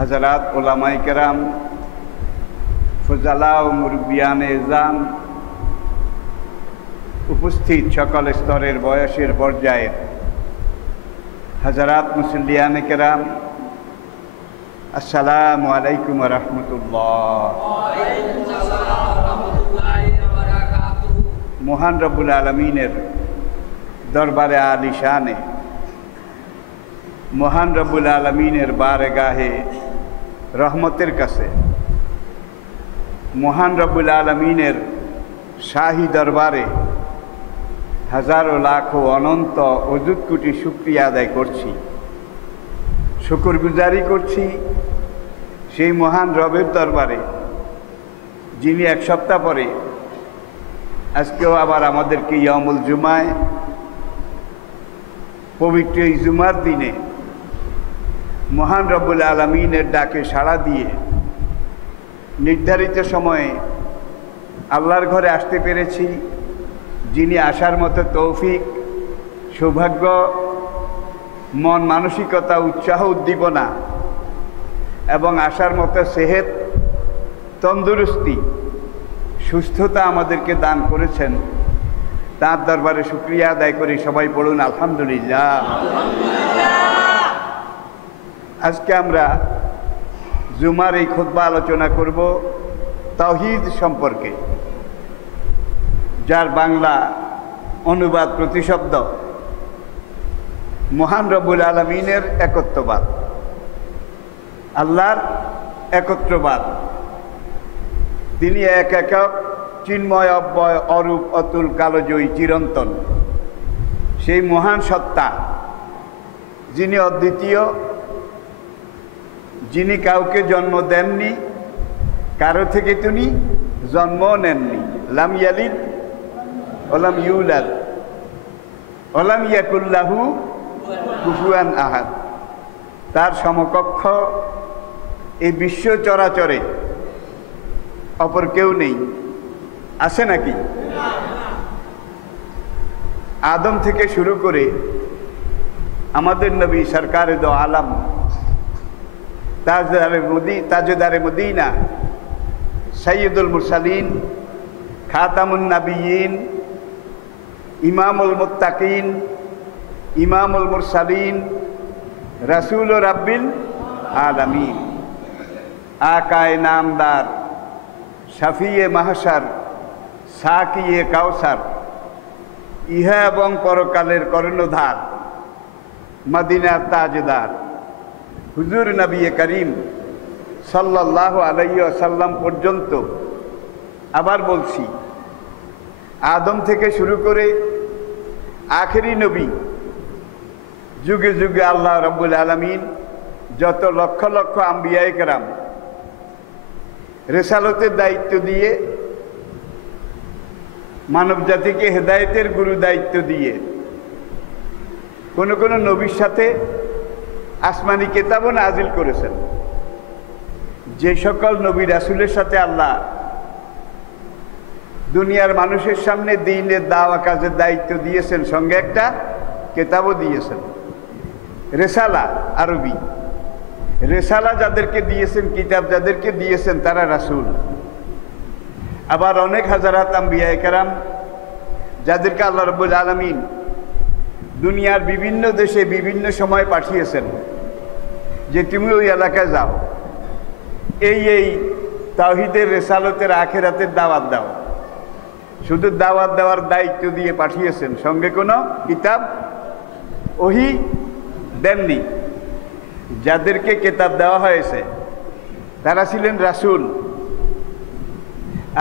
হযরত উলামায়ে কেরাম, ফুজালা ও মুরব্বিয়ানে ইজাম, উপস্থিত সকল স্তরের বয়সের পর্যায়ের হযরত মুসল্লিয়ানে কেরাম, আসসালামু আলাইকুম ওয়া রাহমাতুল্লাহ। মহান রব্বুল আলামিনের দরবারে আলিশানে, মহান রব্বুল আলামিনের বারগাহে রহমতের কাছে, মহান রব্বুল আলামিনের শাহী দরবারে হাজারো লাখো অনন্ত অযুত কোটি শুকরিয়া আদায় করছি, শুকরগুজারি করছি সেই মহান রবের দরবারে, যিনি এক সপ্তাহ পরে আজকেও আবার আমাদেরকে ইয়ামুল জুমায়, পবিত্র এই জুমার দিনে মহান রব্বুল আলামিনের ডাকে সাড়া দিয়ে নির্ধারিত সময়ে আল্লাহর ঘরে আসতে পেরেছি। যিনি আসার মতো তৌফিক, সৌভাগ্য, মন মানসিকতা, উৎসাহ, উদ্দীপনা এবং আসার মতো সেহেত, তন্দুরুস্তি, সুস্থতা আমাদেরকে দান করেছেন, তার দরবারে শুকরিয়া আদায় করি। সবাই পড়ুন আলহামদুলিল্লাহ। আজকে আমরা জুমার এই খুতবা আলোচনা করব তাওহীদ সম্পর্কে, যার বাংলা অনুবাদ প্রতিশব্দ মহান রব্বুল আলামিনের একত্ববাদ, আল্লাহর একত্রবাদ। তিনি এক একক, চিন্ময়, অব্যয়, অরূপ, অতুল, কালজয়ী, চিরন্তন, সেই মহান সত্তা, যিনি অদ্বিতীয়, যিনি কাউকে জন্ম দেননি, কারো থেকে তিনি জন্মও নেননি। লাম ইয়ালিদ ওয়ালাম ইউলাদ ওয়ালাম ইয়াকুল লাহু কুফুয়ান আহাদ। তার সমকক্ষ এই বিশ্ব চরাচরে অপর কেউ নেই। আছে নাকি? আদম থেকে শুরু করে আমাদের নবী সরকারে দো আলম, তাজদারে মদিনা, সৈয়দুল মুরসালিন, খাতামুন নবিয়্যিন, ইমামুল মুত্তাকিন, ইমামুল মুরসালিন, রাসূল রাব্বিল আলামিন, আকায়ে নামদার, শাফিয়ে মাহশার, সাকিয়ে কাউসার, ইহা এবং পরকালের কর্ণধার, মদিনার তাজদার হুজুর নবী করিম সাল্লাল্লাহু আলাইহি ওয়াসাল্লাম পর্যন্ত। আবার বলছি, আদম থেকে শুরু করে আখেরি নবী, যুগে যুগে আল্লাহ রাব্বুল আলামিন যত লক্ষ লক্ষ আম্বিয়ায়ে কেরাম রিসালতের দায়িত্ব দিয়ে, মানব জাতিকে হেদায়েতের গুরু দায়িত্ব দিয়ে, কোন কোন নবীর সাথে আসমানি কিতাবও নাজিল করেছেন। যে সকল নবী রাসূলের সাথে আল্লাহ দুনিয়ার মানুষের সামনে দ্বীনের দাওয়া কাজের দায়িত্ব দিয়েছেন, সঙ্গে একটা কিতাবও দিয়েছেন, রিসালা, আরবি। রিসালা যাদেরকে দিয়েছেন, কিতাব যাদেরকে দিয়েছেন, তারা রাসূল। আবার অনেক হাজারাত আম্বিয়ায়ে কেরাম যাদেরকে আল্লাহ রাব্বুল আলামিন দুনিয়ার বিভিন্ন দেশে বিভিন্ন সময় পাঠিয়েছেন, যে তুমি ওই এলাকায় যাও, এই তাওহীদের, রিসালতের, আখিরাতের দাওয়াত দাও। শুধু দাওয়াত দেওয়ার দায়িত্ব দিয়ে পাঠিয়েছেন, সঙ্গে কোনো কিতাব, ওহী দেননি। যাদেরকে কিতাব দেওয়া হয়েছে তারা ছিলেন রাসূল,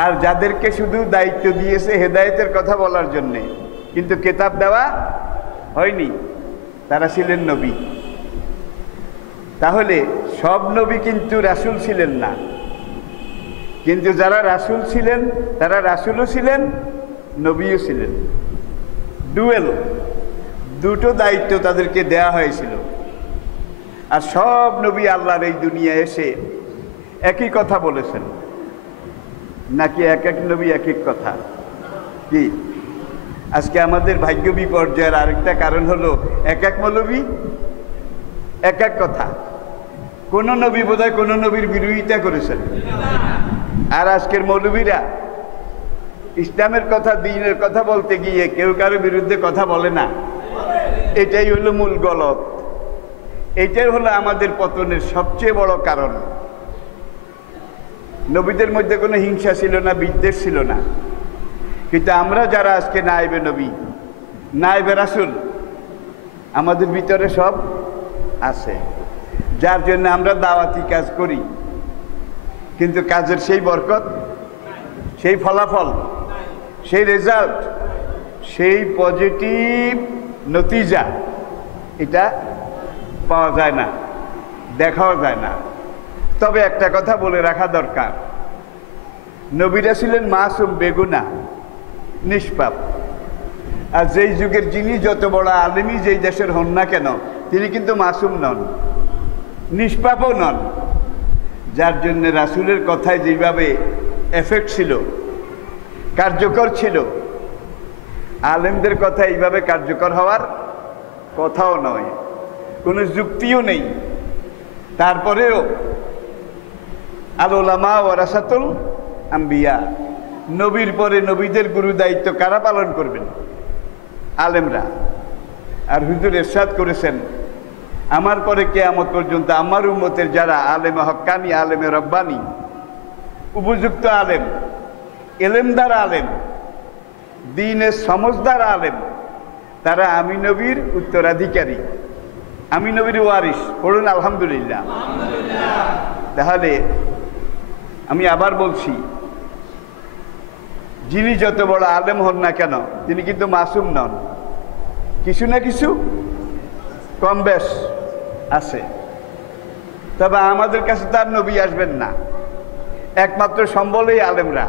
আর যাদেরকে শুধু দায়িত্ব দিয়েছে হেদায়েতের কথা বলার জন্যে, কিন্তু কিতাব দেওয়া হয়নি, তারা ছিলেন নবী। তাহলে সব নবী কিন্তু রাসূল ছিলেন না, কিন্তু যারা রাসূল ছিলেন তারা রাসূলও ছিলেন, নবীও ছিলেন। ডুয়েল, দুটো দায়িত্ব তাদেরকে দেয়া হয়েছিল। আর সব নবী আল্লাহর এই দুনিয়ায় এসে একই কথা বলেছেন, নাকি এক এক নবী এক এক কথা? কি আজকে আমাদের ভাগ্য বিপর্যয়ের আরেকটা কারণ হলো এক এক মৌলবী এক এক কথা। কোন নবী বোধহয় কোন নবীর বিরোধিতা করেছেন? আর আজকের মৌলবীরা ইসলামের কথা, দ্বীনের কথা বলতে গিয়ে কেউ কারো বিরুদ্ধে কথা বলে না। এটাই হলো মূল গলত। এটাই হলো আমাদের পতনের সবচেয়ে বড় কারণ। নবীদের মধ্যে কোনো হিংসা ছিল না, বিদ্বেষ ছিল না, কিন্তু আমরা যারা আজকে নায়েবে নবী, নায়েবে রাসূল, আমাদের ভিতরে সব আছে, যার জন্য আমরা দাওয়াতি কাজ করি, কিন্তু কাজের সেই বরকত, সেই ফলাফল, সেই রেজাল্ট, সেই পজিটিভ নতিজা এটা পাওয়া যায় না, দেখাও যায় না। তবে একটা কথা বলে রাখা দরকার, নবীরা ছিলেন মাসুম, বেগুনাহ, নিষ্পাপ। আর যেই যুগের যিনি যত বড় আলেমই যেই দেশের হন না কেন, তিনি কিন্তু মাসুম নন, নিষ্পাপও নন। যার জন্য রাসূলের কথায় যেভাবে এফেক্ট ছিল, কার্যকর ছিল, আলেমদের কথা এইভাবে কার্যকর হওয়ার কথাও নয়, কোনো যুক্তিও নেই। তারপরেও আল উলামা ওয়ারাসাতুল আম্বিয়া, নবীর পরে নবীদের গুরু দায়িত্ব কারা পালন করবেন? আলেমরা। আর হুজুর ইরশাদ করেছেন, আমার পরে কিয়ামত পর্যন্ত আমার উম্মতের যারা আলেমে হক্কানি, আলেমে রব্বানি, উপযুক্ত আলেম, এলেমদার আলেম, দ্বীনের সমজদার আলেম, তারা আমি নবীর উত্তরাধিকারী, আমি নবীর ওয়ারিস। পড়ুন আলহামদুলিল্লাহ। তাহলে আমি আবার বলছি, যিনি যত বড় আলেম হন না কেন, তিনি কিন্তু মাসুম নন, কিছু না কিছু কম বেশ আছে। তবে আমাদের কাছে তার নবী আসবেন না, একমাত্র সম্বল এই আলেমরা।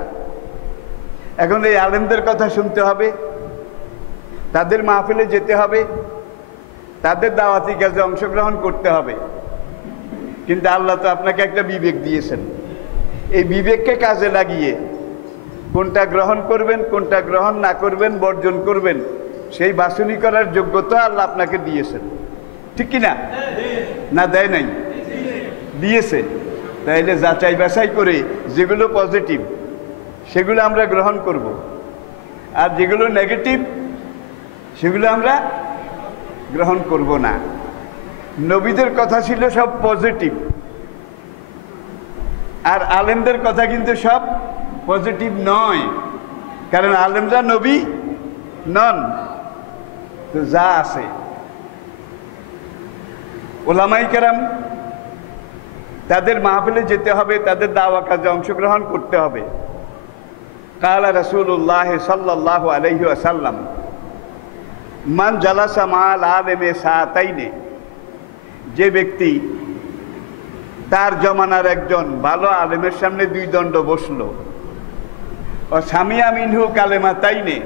এখন এই আলেমদের কথা শুনতে হবে, তাদের মাহফিলে যেতে হবে, তাদের দাওয়াতি কাজে অংশগ্রহণ করতে হবে। কিন্তু আল্লাহ তো আপনাকে একটা বিবেক দিয়েছেন, এই বিবেককে কাজে লাগিয়ে কোনটা গ্রহণ করবেন, কোনটা গ্রহণ না করবেন, বর্জন করবেন, সেই বাছনি করার যোগ্যতা আল্লাহ আপনাকে দিয়েছেন, ঠিক কিনা? না দেয় নাই? দিয়েছে। তাইলে যাচাই বাছাই করে যেগুলো পজিটিভ সেগুলো আমরা গ্রহণ করব, আর যেগুলো নেগেটিভ সেগুলো আমরা গ্রহণ করব না। নবীদের কথা ছিল সব পজিটিভ, আর আলেমদের কথা কিন্তু সব পজিটিভ নয়, কারণ আলেমরা নবী নন। তো যা আছে, ওলামায়ে কেরাম, তাদের মাহফিলে যেতে হবে, তাদের দাওয়া কাজে অংশগ্রহণ করতে হবে। কালা রাসূলুল্লাহ সাল্লাল্লাহু আলাইহি ওয়াসাল্লাম, মান জালাসা মা'আল আলিমি সাআতাইনি, যে ব্যক্তি তার জমানার একজন ভালো আলেমের সামনে দুই দণ্ড বসলো, ও সামিয়া মিনহু কালেমাতাইনি,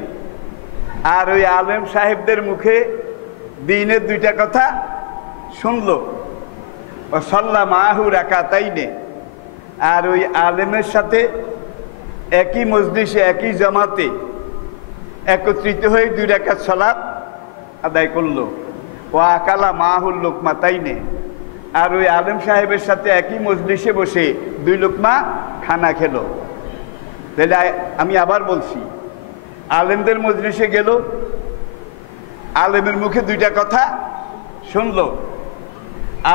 আর ওই আলেম সাহেবদের মুখে দ্বীনের দুইটা কথা শুনলো, ও সাল্লা মাহু রাকাতাইনি, আর ওই আলেমের সাথে একই মজলিসে, একই জামাতে একত্রিত হয়ে 2 রাকাত সালাত আদায় করলো, ও আকালা মাহুল লুকমাতাইনি, আর ওই আলেম সাহেবের সাথে একই মজলিসে বসে 2 লুকমা খানা খেলো। তাহলে আমি আবার বলছি, আলেমদের মজলিসে গেল, আলেমের মুখে 2টা কথা শুনলো,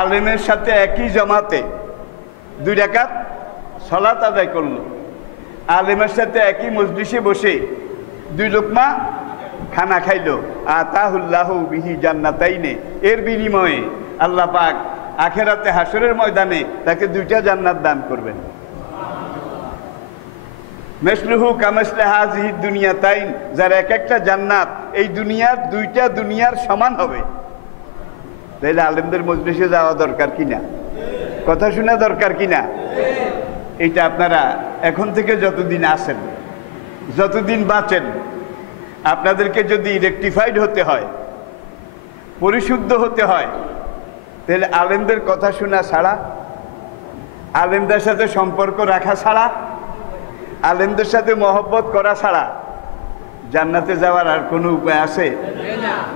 আলেমের সাথে একই জামাতে 2 রাকাত সালাত আদায় করলো, আলেমের সাথে একই মজলিসে বসে 2 লুকমা খানা খাইলো, আতাহুল্লাহু বিহি জান্নাতাইনি, এর বিনিময়ে আল্লাহ পাক আখিরাতে হাসরের ময়দানে তাকে 2টা জান্নাত দান করবেন। মিসলুহু কামিসলি হাযিহি দুনিয়াতাইন, যার এক একটা জান্নাত এই দুনিয়ার 2টা দুনিয়ার সমান হবে। তাইলে আলেমদের মজলিসে যাওয়া দরকার কিনা? কথা শোনা দরকার কিনা? এটা আপনারা এখন থেকে যতদিন আছেন, যতদিন বাঁচেন, আপনাদেরকে যদি রেকটিফাইড হতে হয়, পরিশুদ্ধ হতে হয়, তাহলে আলেমদের কথা শোনা ছাড়া, আলেমদের সাথে সম্পর্ক রাখা ছাড়া, আলেমদের সাথে মহব্বত করা ছাড়া জান্নাতে যাওয়ার আর কোনো উপায় আছে?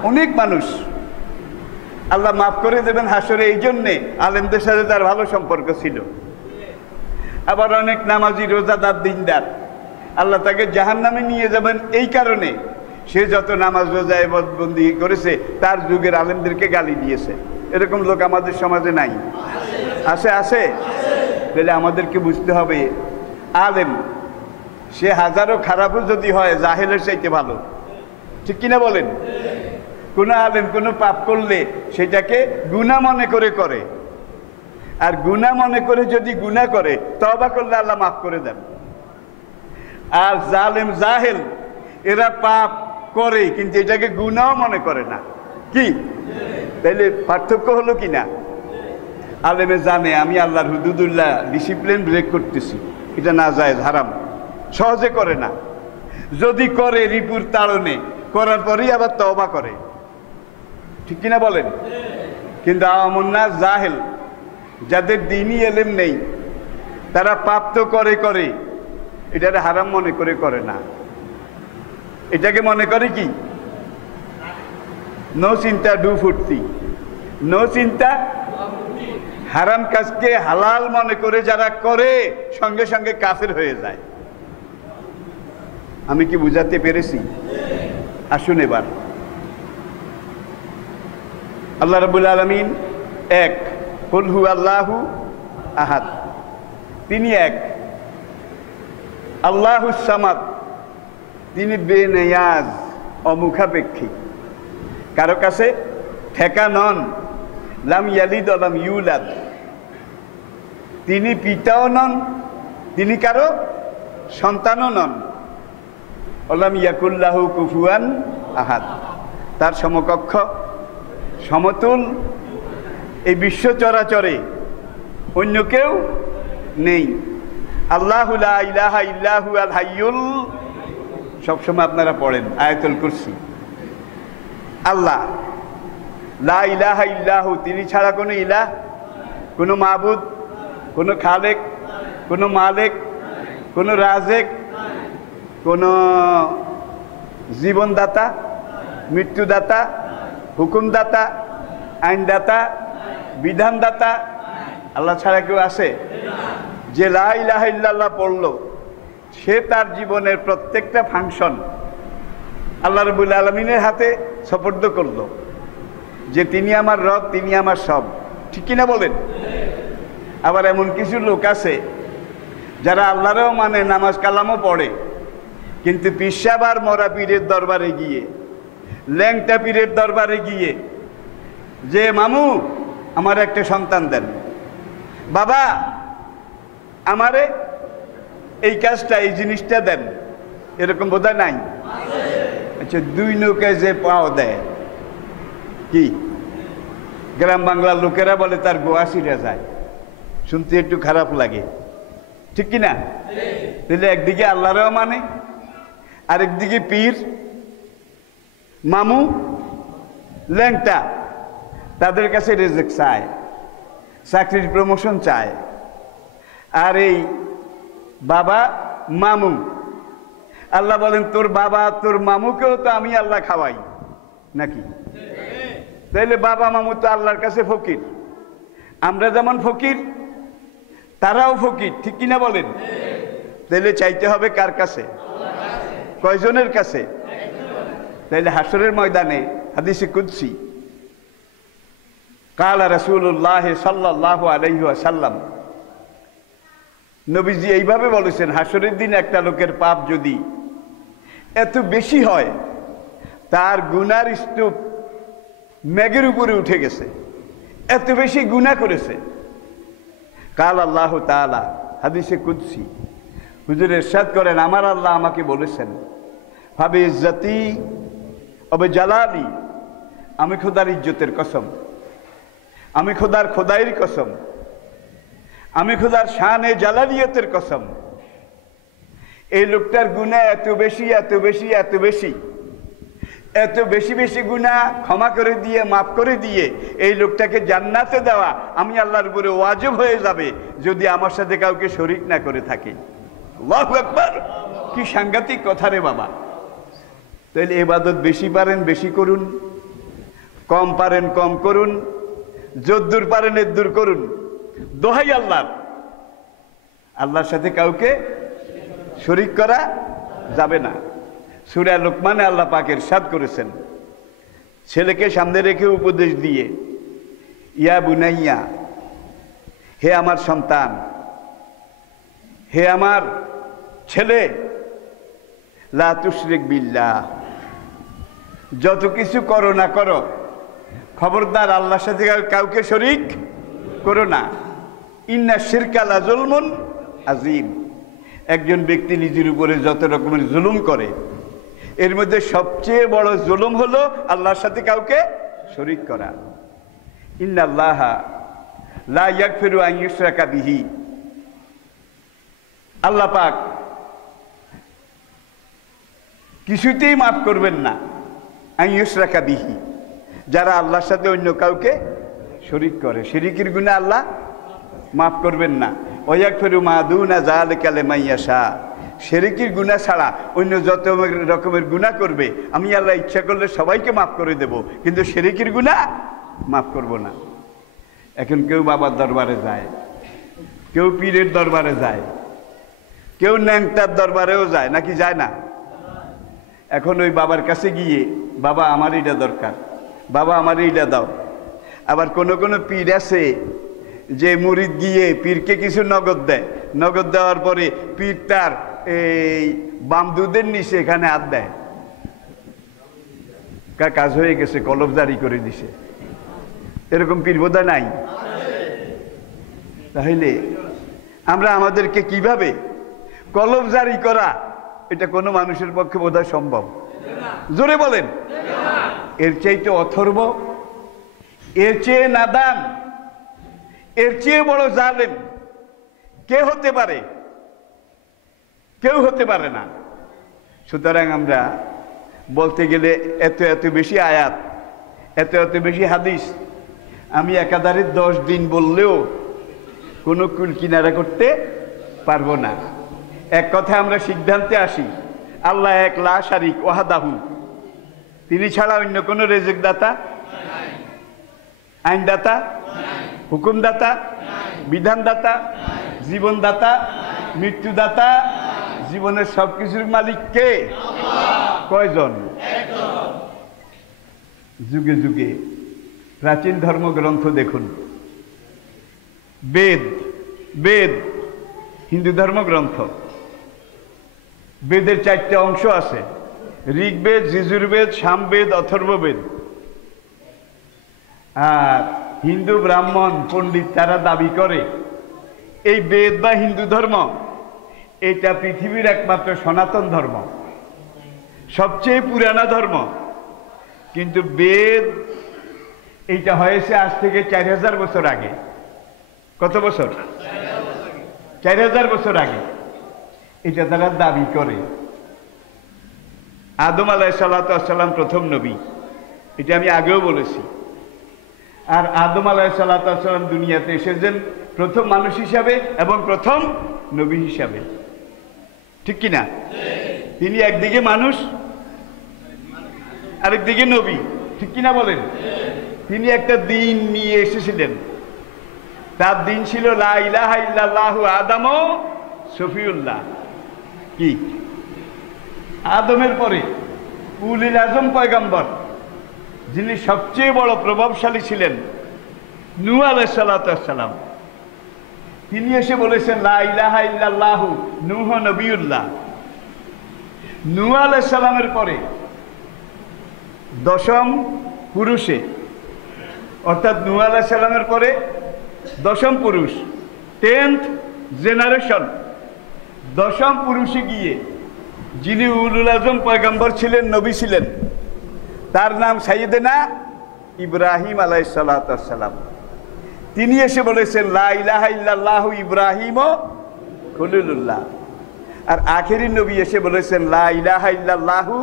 অনেক মানুষ আল্লাহ মাফ করে দেবেন হাসরে। এই জন্যে আলেমদের সাথে তার ভালো সম্পর্ক ছিল। আবার অনেক নামাজি রোজাদার দিনদার আল্লাহ তাকে জাহান্নামে নিয়ে যাবেন এই কারণে সে যত নামাজ রোজা বন্দি করেছে তার যুগের আলেমদেরকে গালি দিয়েছে। এরকম লোক আমাদের সমাজে নাই? আছে। তাহলে আমাদেরকে বুঝতে হবে আলেম সে হাজারো খারাপও যদি হয় জাহেলের চাইতে ভালো, ঠিক কিনা বলেন? কোনো আলেম কোনো পাপ করলে সেটাকে গুনাহ মনে করে, আর গুনাহ মনে করে যদি গুনাহ করে তওবা করলে আল্লাহ মাফ করে দেন। আর জালেম জাহেল এরা পাপ করে কিন্তু এটাকে গুনাহ মনে করে না। কি তাইলে পার্থক্য হলো কি না? আলেমে জানে আমি আল্লাহর হুদুদুল্লাহ ডিসিপ্লিন ব্রেক করতেছি, এটা না যায়, হারাম, সহজে করে না। যদি করে রিপুর তাড়নে করার পরেই আবার তওবা করে, ঠিক কিনা বলেন? কিন্তু আমন্না জাহেল যাদের দ্বীনি ইলম নেই তারা পাপ তো করে এটাকে হারাম মনে করে না। এটাকে মনে করে কি? নো চিন্তা ডু ফুর্তি, নো চিন্তা। হারাম কাজকে হালাল মনে করে যারা করে সঙ্গে সঙ্গে কাফের হয়ে যায়। আমি কি বুঝাতে পেরেছি? আসুন এবার আল্লাহ রাব্বুল আলামিন এক, কুল হু আল্লাহু আহাদ, তিনি এক। আল্লাহুস সামাদ, তিনি বেনিয়াজ, অমুখাপেক্ষী, কারো কাছে ঠেকা নন। লাম ইয়ালিদ ওয়া লাম ইউলাদ, তিনি পিতাও নন, তিনি কারো সন্তানও নন। ওয়ালাম ইয়াকুল লাহু কুফুয়ান আহাদ, তার সমকক্ষ সমতুল এই বিশ্ব চরাচরে অন্য কেউ নেই। আল্লাহু লা ইলাহা ইল্লাহু আল হাইয়ুল, সবসময় আপনারা পড়েন আয়াতুল কুরসি। আল্লাহ লা ইলাহা ইল্লাহু, তিনি ছাড়া কোনো ইলাহ, কোনো মাবুদ, কোনো খালেক, কোনো মালেক, কোনো রাজেক, কোনো জীবনদাতা, মৃত্যুদাতা, হুকুমদাতা, আইনদাতা, বিধানদাতা আল্লাহ ছাড়া কেউ আছে? যে লা ইলাহা ইল্লাল্লাহ পড়লো সে তার জীবনের প্রত্যেকটা ফাংশন আল্লাহ রাব্বুল আলামিনের হাতে সুপর্দ করলো, যে তিনি আমার রব, তিনি আমার সব, ঠিক কিনা বলেন? আবার এমন কিছু লোক আছে যারা আল্লাহরেও মানে, নামাজ কালামও পড়ে, কিন্তু পিসাব আর মরা পীরের দরবারে গিয়ে, ল্যাংটা পীরের দরবারে গিয়ে যে মামু আমার একটা সন্তান দেন, বাবা আমারে এই কাজটা এই জিনিসটা দেন, এরকম বোধহয় নাই? আচ্ছা, দুই নৌকায় যে পাও দেয়, কি গ্রাম বাংলার লোকেরা বলে তার গোয়া ছিঁড়ে যায়, শুনতে একটু খারাপ লাগে, ঠিক কিনা? তাহলে একদিকে আল্লাহরও মানে, আরেকদিকে পীর, মামু, ল্যাংটা, তাদের কাছে রেজেক চায়, চাকরির প্রমোশন চায়। আর এই বাবা মামু, আল্লাহ বলেন তোর বাবা তোর মামুকেও তো আমি আল্লাহ খাওয়াই নাকি? তাইলে বাবা মামু তো আল্লাহর কাছে ফকির। আমরা যেমন ফকির তারাও ফকির, ঠিক কিনা বলেন? তাইলে চাইতে হবে কার কাছে? কয়জনের কাছে? তাইলে হাসরের ময়দানে হাদিসে কুদসি কালা রাসূলুল্লাহ সাল্লাল্লাহু আলাইহি ওয়াসাল্লাম, নবীজি এইভাবে বলেছেন, হাসরের দিন একটা লোকের পাপ যদি এত বেশি হয় তার গুনার স্তূপ মেঘের উপরে উঠে গেছে, এত বেশি গুনাহ করেছে। কাল আল্লাহ তাআলা, হাদিসে কুদসি, হুজুর ইরশাদ করেন আমার আল্লাহ আমাকে বলেছেন, ভাবে ইজ্জতি অবে জালালি, আমি খোদার ইজ্জতের কসম, আমি খোদার খোদাইয়ের কসম, আমি খোদার শানে জালালিয়তের কসম, এই লোকটার গুনাহ এত বেশি এত বেশি এত বেশি এত বেশি বেশি গুনাহ ক্ষমা করে দিয়ে মাফ করে দিয়ে এই লোকটাকে জান্নাতে দেওয়া আমি আল্লাহর উপরে ওয়াজিব হয়ে যাবে যদি আমার সাথে কাউকে শরীক না করে থাকে। আল্লাহু আকবার, কি সাংঘাতিক কথা রে বাবা। তাহলে ইবাদত বেশি পারেন বেশি করুন, কম পারেন কম করুন, যদ্দূর পারেন এদ্দূর করুন, দোহাই আল্লাহর। আল্লাহর সাথে কাউকে শরীক করা যাবে না। সূরা লোকমানে আল্লাহ পাক ইরশাদ করেছেন, ছেলেকে সামনে রেখে উপদেশ দিয়ে, ইয়া বুনাইয়া, হে আমার সন্তান, হে আমার ছেলে, লা তুশরিক বিল্লাহ, যত কিছু করো না করো, খবরদার আল্লাহর সাথে কাউকে শরীক করো না। ইন্না শিরকা লা যুলমুন আযীম, একজন ব্যক্তি নিজের উপরে যত রকমের জুলুম করে এর মধ্যে সবচেয়ে বড় জুলুম হলো আল্লাহর সাথে কাউকে শরীক করা। ইন্নাল্লাহা লা ইয়াগফিরু আন ইউশরাকা বিহি, আল্লাহ পাক কিছুতেই মাফ করবেন না আন ইউশরাকা বিহি, যারা আল্লাহর সাথে অন্য কাউকে শরীক করে। শিরকের গুনাহ আল্লাহ মাফ করবেন না। ওয়ায়াগফিরু মা দুনা যালিকা লিমান ইয়াশা, শিরকের গুনাহ ছাড়া অন্য যত রকমের গুনাহ করবে আমি আল্লাহ ইচ্ছা করলে সবাইকে মাফ করে দেব, কিন্তু শিরকের গুনাহ মাফ করব না। এখন কেউ বাবার দরবারে যায়, কেউ পীরের দরবারে যায়, কেউ ন্যাংটার দরবারেও যায়, নাকি যায় না? এখন ওই বাবার কাছে গিয়ে, বাবা আমার এইটা দরকার, বাবা আমার এইটা দাও। আবার কোনো কোনো পীর আছে যে মুরিদ গিয়ে পীরকে কিছু নগদ দেয়, নগদ দেওয়ার পরে পীর তার এই বাম দুধের নিচে এখানে হাত দেয়, কাজ হয়ে গেছে, কলব জারি করে দিছে। এরকম পীর বোধহয় নাই। তাহলে আমরা আমাদেরকে কিভাবে কলব জারি করা, এটা কোনো মানুষের পক্ষে বোধহয় সম্ভব? জোরে বলেন। এর চাইতে অথর্ব, এর চেয়ে নাদান, এর চেয়ে বড় জালেম কে হতে পারে? কেউ হতে পারে না। সুতরাং আমরা বলতে গেলে এত এত বেশি আয়াত, এত এত বেশি হাদিস, আমি একাধারে 10 দিন বললেও কোনো কুল কিনারা করতে পারবো না। এক কথা আমরা সিদ্ধান্তে আসি, আল্লাহ এক, লা শারিক ওয়াহদাহু, তিনি ছাড়া অন্য কোনো রিজিক দাতা, আইনদাতা, হুকুমদাতা, বিধানদাতা, জীবনদাতা, মৃত্যুদাতা, জীবনের সবকিছুর মালিক কে? কয়জন? যুগে যুগে প্রাচীন ধর্মগ্রন্থ দেখুন, বেদ, বেদ হিন্দু ধর্মগ্রন্থ, বেদের 4টে অংশ আছে, ঋগ্বেদ, যজুর্বেদ, সামবেদ, অথর্ববেদ। আর হিন্দু ব্রাহ্মণ পণ্ডিত তারা দাবি করে এই বেদ বা হিন্দু ধর্ম এটা পৃথিবীর একমাত্র সনাতন ধর্ম, সবচেয়ে পুরানা ধর্ম। কিন্তু বেদ এইটা হয়েছে আজ থেকে 4000 বছর আগে। কত বছর? 4000 বছর আগে এটা তারা দাবি করে। আদম আলাইহিসসালাতু ওয়াসসালাম প্রথম নবী, এটা আমি আগেও বলেছি। আর আদম আলাইহিসসালাতু ওয়াসসালাম দুনিয়াতে এসেছেন প্রথম মানুষ হিসাবে এবং প্রথম নবী হিসাবে, ঠিক কিনা? তিনি একদিকে মানুষ, আরেকদিকে নবী, ঠিক কিনা বলেন? তিনি একটা দিন নিয়ে এসেছিলেন, তার দিন ছিল লা ইলাহা ইল্লাল্লাহু আদামু শফিউল্লাহ। কি? আদমের পরে উলুল আজম পয়গম্বর, যিনি সবচেয়ে বড় প্রভাবশালী ছিলেন, নূহ আলাইহিসসালাতু ওয়াসসালাম, তিনি এসে বলেছেন লা ইলাহা ইল্লাল্লাহু নূহ নবিউল্লাহ। নূহ আলাইহিস সালামের পরে 10ম পুরুষে, অর্থাৎ নূহ আলাইহিস সালামের পরে 10ম পুরুষ, 10th জেনারেশন, 10ম পুরুষে গিয়ে যিনি উলুল আজম পয়গম্বর ছিলেন, নবী ছিলেন, তার নাম সাইয়েদেনা ইব্রাহিম আলাইহিসসালাতু ওয়াসসালাম। তিনি এসে বলেছেন লা ইলাহা ইল্লাল্লাহু ইব্রাহিম খলিলুল্লাহ। আর আখেরি নবী এসে বলেছেন লা ইলাহা ইল্লাল্লাহু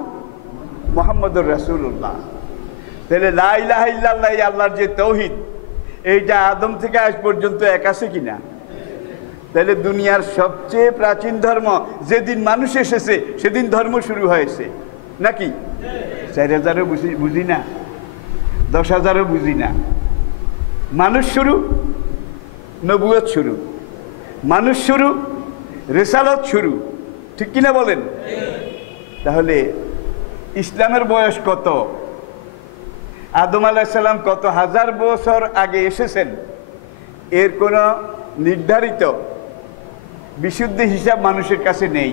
মুহাম্মাদুর রাসূলুল্লাহ। তাহলে লা ইলাহা ইল্লাল্লাহ আল্লাহর যে তৌহিদ, এইটা আদম থেকে আজ পর্যন্ত এক আছে কিনা? তাহলে দুনিয়ার সবচেয়ে প্রাচীন ধর্ম, যেদিন মানুষ এসেছে সেদিন ধর্ম শুরু হয়েছে, নাকি? 4000 বুঝি না, 10,000ও বুঝি না। মানুষ শুরু, নবুয়ত শুরু, মানুষ শুরু, রিসালাত শুরু, ঠিক কিনা বলেন? তাহলে ইসলামের বয়স কত? আদম আলাইহিস সালাম কত হাজার বছর আগে এসেছেন, এর কোনো নির্ধারিত বিশুদ্ধ হিসাব মানুষের কাছে নেই।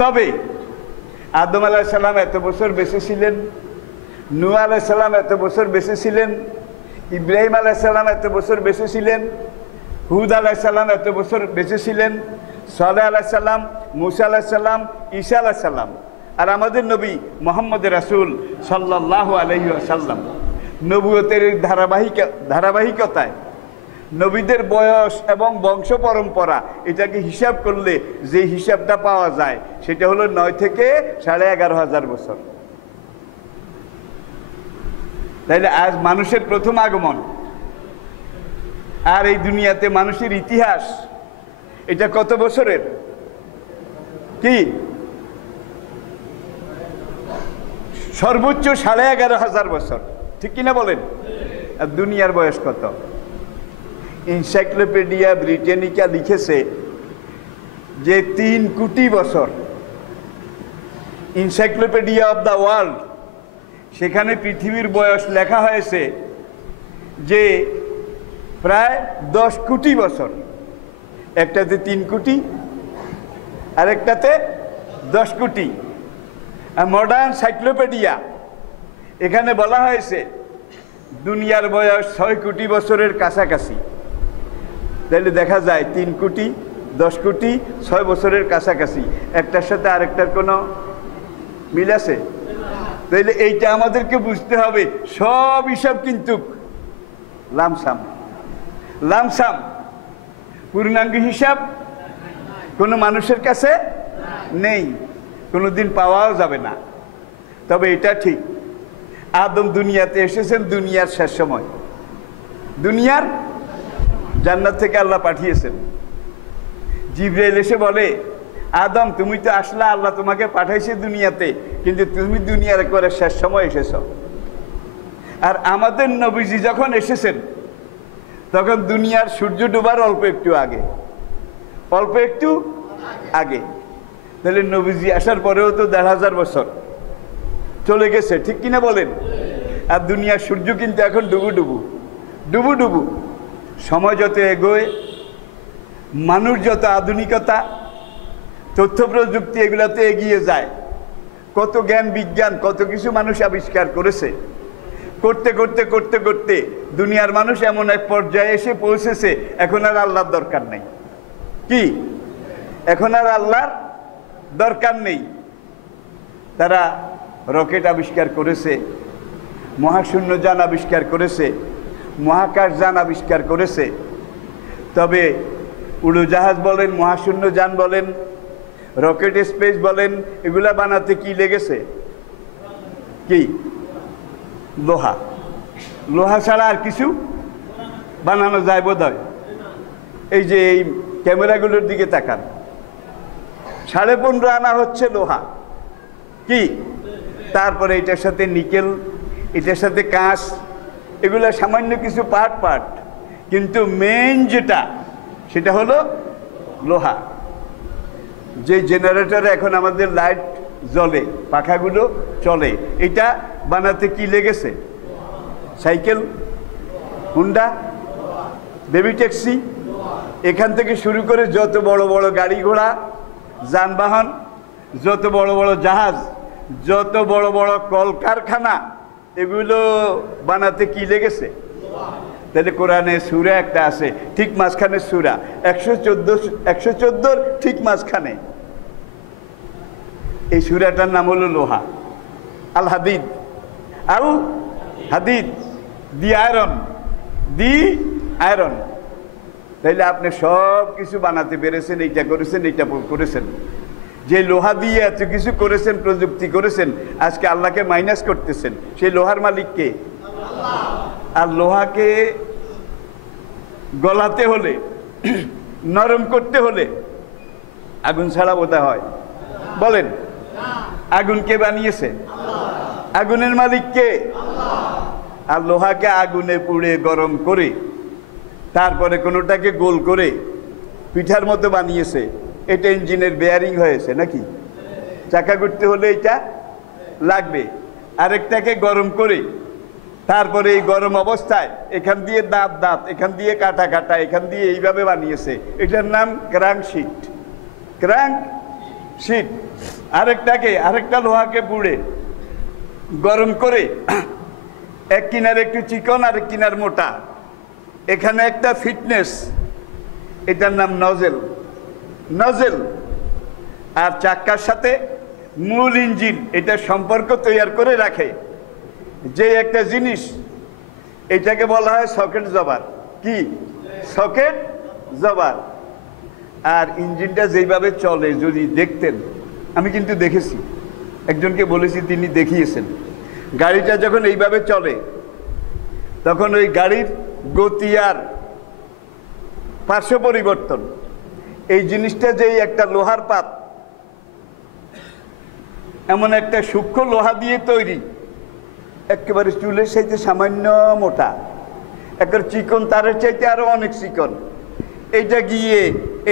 তবে আদম আলাইহিস সালাম এত বছর বেঁচে ছিলেন, নূহ আলাইহিস সালাম এত বছর বেঁচে ছিলেন, ইব্রাহিম আলাইহিস সালাম এত বছর বেঁচে ছিলেন, হুদ আলাইহিস সালাম এত বছর বেঁচে ছিলেন, সালেহ আলাইহিস সালাম, মুসা আলাইহিস সালাম, ঈসা আলাইহিস সালাম, আর আমাদের নবী মুহাম্মদ রাসূল সাল্লাল্লাহু আলাইহি ওয়াসাল্লাম। নবুয়তের ধারাবাহিকতায় নবীদের বয়স এবং বংশ পরম্পরা এটাকে হিসাব করলে যে হিসাবটা পাওয়া যায় সেটা হলো 9 থেকে 11,500 বছর। তাইলে আজ মানুষের প্রথম আগমন আর এই দুনিয়াতে মানুষের ইতিহাস এটা কত বছরের? কি সর্বোচ্চ 11,500 বছর, ঠিক কিনা বলেন? আর দুনিয়ার বয়স কত? এনসাইক্লোপিডিয়া ব্রিটানিকা লিখেছে যে 3 কোটি বছর। এনসাইক্লোপিডিয়া অফ দ্য ওয়ার্ল্ড, সেখানে পৃথিবীর বয়স লেখা হয়েছে যে প্রায় 10 কোটি বছর। একটাতে 3 কোটি আর একটাতে 10 কোটি। আর মডার্ন সাইক্লোপিডিয়া এখানে বলা হয়েছে দুনিয়ার বয়স 6 কোটি বছরের কাছাকাছি। তাহলে দেখা যায় 3 কোটি, 10 কোটি, 6 বছরের কাছাকাছি। একটার সাথে আরেকটার কোনো মিল আছে? তাইলে এইটা আমাদেরকে বুঝতে হবে। সব হিসাব কিন্তু লামসাম, লামসাম, পূর্ণাঙ্গ হিসাব কোনো মানুষের কাছে নেই, কোনোদিন পাওয়াও যাবে না। তবে এটা ঠিক, আদম দুনিয়াতে এসেছেন দুনিয়ার শেষ সময়, দুনিয়ার জান্নাত থেকে আল্লাহ পাঠিয়েছেন। জিবরাইল এসে বলে, আদম তুমি তো আসলা, আল্লাহ তোমাকে পাঠাইছে দুনিয়াতে, কিন্তু তুমি দুনিয়ার একবারে শেষ সময় এসেছ। আর আমাদের নবীজি যখন এসেছেন তখন দুনিয়ার সূর্য ডোবার অল্প একটু আগে, অল্প একটু আগে। তাহলে নবীজি আসার পরেও তো 1,500 বছর চলে গেছে, ঠিক কিনা বলেন? আর দুনিয়ার সূর্য কিন্তু এখন ডুবু ডুবু ডুবু ডুবু। সময় যত এগোয়, মানুষ যত আধুনিকতা, তথ্য প্রযুক্তি এগুলাতে এগিয়ে যায়, কত জ্ঞান বিজ্ঞান, কত কিছু মানুষ আবিষ্কার করেছে। করতে করতে করতে করতে দুনিয়ার মানুষ এমন এক পর্যায়ে এসে পৌঁছেছে এখন আর আল্লাহর দরকার নেই। কি? এখন আর আল্লাহর দরকার নেই। তারা রকেট আবিষ্কার করেছে, মহাশূন্যযান আবিষ্কার করেছে, মহাকাশযান আবিষ্কার করেছে। তবে উড়োজাহাজ বলেন, মহাশূন্যযান বলেন, রকেট স্পেস বলেন, এগুলা বানাতে কি লেগেছে? কি? লোহা। লোহা ছাড়া আর কিছু বানানো যায় বোধহয়? এই যে এই ক্যামেরাগুলোর দিকে তাকান, 15.5 আনা হচ্ছে লোহা। কি? তারপরে এটার সাথে নিকেল, এটার সাথে কাঁচ, এগুলো সামান্য কিছু পার্ট পার্ট, কিন্তু মেইন যেটা সেটা হলো লোহা। যে জেনারেটরে এখন আমাদের লাইট জ্বলে, পাখাগুলো চলে, এটা বানাতে কি লেগেছে? সাইকেল, হুন্ডা, বেবি ট্যাক্সি, এখান থেকে শুরু করে যত বড় বড় গাড়ি ঘোড়া, যানবাহন, যত বড় বড় জাহাজ, যত বড় বড় কলকারখানা, এগুলো বানাতে কি লেগেছে? তাহলে কোরআনে সূরা একটা আছে, ঠিক মাঝখানে সূরা 114 ঠিক মাঝখানে, এই সূরাটার নাম হলো লোহা। আল হাদিদ, আল হাদিদ, দি আয়রন, দি আয়রন। তাইলে আপনি সব কিছু বানাতে পেরেছেন, এইটা করেছেন, এইটা করেছেন। যে লোহা দিয়ে এত কিছু করেছেন, প্রযুক্তি করেছেন, আজকে আল্লাহকে মাইনাস করতেছেন। সেই লোহার মালিক কে? আর লোহাকে গলাতে হলে, নরম করতে হলে আগুন ছাড়া বোধহয় হয়? বলেন, আগুন কে বানিয়েছে? আগুনের মালিক কে? আর লোহাকে আগুনে পুড়ে গরম করে তারপরে কোনোটাকে গোল করে পিঠার মতো বানিয়েছে। এটা ইঞ্জিনের বেয়ারিং হয়েছে নাকি? চাকা ঘুরতে হলে এটা লাগবে। আরেকটাকে গরম করে তারপরে এই গরম অবস্থায় এখান দিয়ে দাঁত দাঁত, এখান দিয়ে কাটা কাটা, এখান দিয়ে এইভাবে বানিয়েছে। এটার নাম ক্রাঙ্ক শিট। Crank sheet. আরেকটা লোহাকে পুড়ে গরম করে এক কিনার একটু চিকন আর এক কিনার মোটা, এখানে একটা ফিটনেস, এটার নাম নজেল। নজেল আর চাক্কার সাথে মূল ইঞ্জিন এটা সম্পর্ক তৈরি করে রাখে যে একটা জিনিস, এটাকে বলা হয় সকেট জবার। কি সকেট জবার? আর ইঞ্জিনটা যেইভাবে চলে যদি দেখতেন, আমি কিন্তু দেখেছি, একজনকে বলেছি, তিনি দেখিয়েছেন। গাড়িটা যখন এইভাবে চলে তখন ওই গাড়ির গতি আর পার্শ্ব পরিবর্তন, এই জিনিসটা যেই একটা লোহার পাত, এমন একটা সূক্ষ্ম লোহা দিয়ে তৈরি, একেবারে চুলের চাইতে সামান্য মোটা, একেবারে চিকন, তারের চাইতে আরো অনেক চিকন। এইটা গিয়ে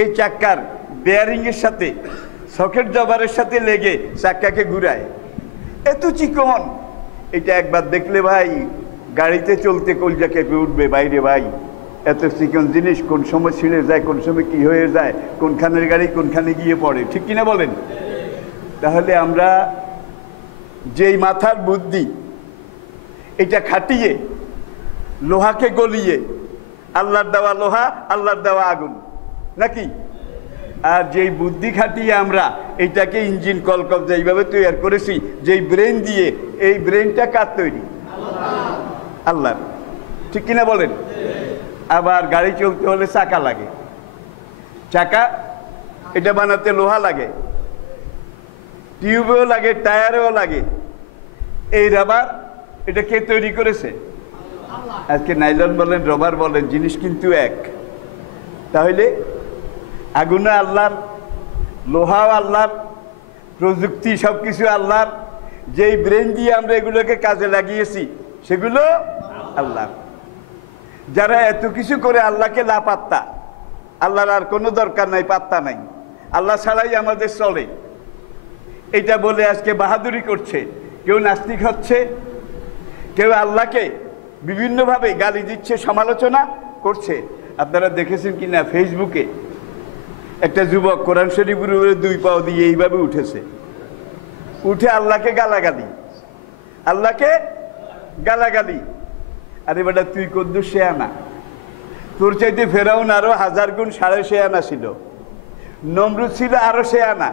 এই চাক্কার বেয়ারিংয়ের সাথে সকেট জবারের সাথে লেগে চাক্কাকে ঘুরায়। এত চিকন, এটা একবার দেখলে ভাই গাড়িতে চলতে কলজা কেঁপে উঠবে। বাইরে ভাই, এত চিকন জিনিস কোন সময় ছিঁড়ে যায়, কোন সময় কি হয়ে যায়, কোনখানের গাড়ি কোনখানে গিয়ে পড়ে, ঠিক কিনা বলেন? তাহলে আমরা যেই মাথার বুদ্ধি এটা খাটিয়ে লোহাকে গলিয়ে, আল্লাহর দেওয়া লোহা, আল্লাহর দেওয়া আগুন নাকি, আর যেই বুদ্ধি খাটিয়ে আমরা এইটাকে ইঞ্জিন কলকবজা এইভাবে তৈরি করেছি, যেই ব্রেন দিয়ে, এই ব্রেনটা কার তৈরি? আল্লাহর, ঠিক কিনা বলেন? আবার গাড়ি চলতে হলে চাকা লাগে, চাকা এটা বানাতে লোহা লাগে, টিউবেও লাগে, টায়ারেও লাগে। এই রাবার এটা কে তৈরি করেছে? আজকে নাইলন বলেন, রবার বলেন, জিনিস কিন্তু এক। তাহলে আগুনও আল্লাহর, লোহাও আল্লাহর, প্রযুক্তি সবকিছু আল্লাহর। যেই ব্রেন দিয়ে আমরা এগুলোকে কাজে লাগিয়েছি সেগুলো আল্লাহ। যারা এত কিছু করে আল্লাহকে লাপাত্তা, আল্লাহর আর কোনো দরকার নাই, পাত্তা নাই, আল্লাহ ছাড়াই আমাদের চলে, এটা বলে আজকে বাহাদুরি করছে। কেউ নাস্তিক হচ্ছে, কেউ আল্লাহকে বিভিন্নভাবে গালি দিচ্ছে, সমালোচনা করছে। আপনারা দেখেছেন কিনা ফেসবুকে একটা যুবক কোরআন শরীফের উপরে 2 পাও দিয়ে এইভাবে উঠেছে, উঠে আল্লাহকে গালাগালি, আল্লাহকে গালাগালি। আরে বেটা, তুই কদ্দুর শেয়ানা, তোর চাইতে ফেরাউন আরো 1000 গুণ সাড়ে শেয়ানা ছিল, নমরুদ ছিল আরো শেয়ানা,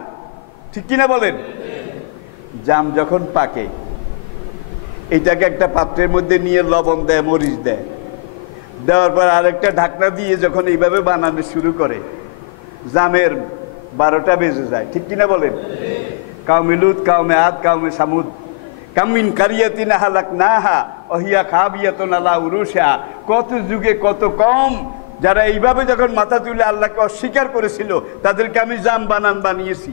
ঠিক কিনা বলেন? জাম যখন পাকে এটাকে একটা পাত্রের মধ্যে নিয়ে লবণ দেয়, মরিচ দেয়, দেওয়ার পর আরেকটা ঢাকনা দিয়ে যখন এইভাবে বানানো শুরু করে, জামের 12টা বেজে যায়, ঠিক কিনা বলেন? কাউমে লুত, কাউমে আদ, কাউমে সামুদ, কামিন কারিয়াতিন হালাকনাহা ওহিয়া খাবিয়াতুন আলা উরুশিহা। কত যুগে কত কম যারা এইভাবে যখন মাথা তুলে আল্লাহকে অস্বীকার করেছিল, তাদেরকে আমি জাম বানিয়েছি।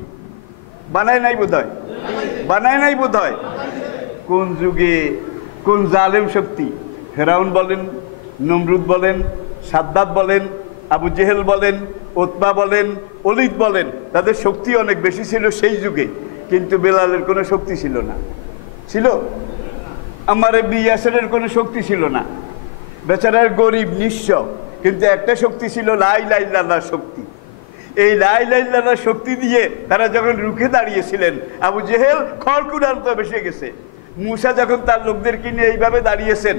বানায় নাই বোধহয়, বানায় নাই বোধহয়। কোন যুগে কোন জালেম শক্তি, ফেরাউন বলেন, নমরুদ বলেন, সাদ্দাত বলেন, আবু জেহেল বলেন, উতবা বলেন, ওলীদ বলেন, তাদের শক্তি অনেক বেশি ছিল সেই যুগে, কিন্তু বেলালের কোনো শক্তি ছিল না। ছিল? আমার ইবনে ইয়াসিরের কোনো শক্তি ছিল না, বেচারার গরিব নিঃস্ব, কিন্তু একটা শক্তি ছিল, লা ইলাহা ইল্লাল্লাহ শক্তি। এই লা ইলাহা ইল্লাল্লাহ শক্তি দিয়ে তারা যখন রুখে দাঁড়িয়েছিলেন, আবু জেহেল খড়কুটার মতো ভেসে গেছে। মুসা যখন তার লোকদেরকে নিয়ে এইভাবে দাঁড়িয়েছেন,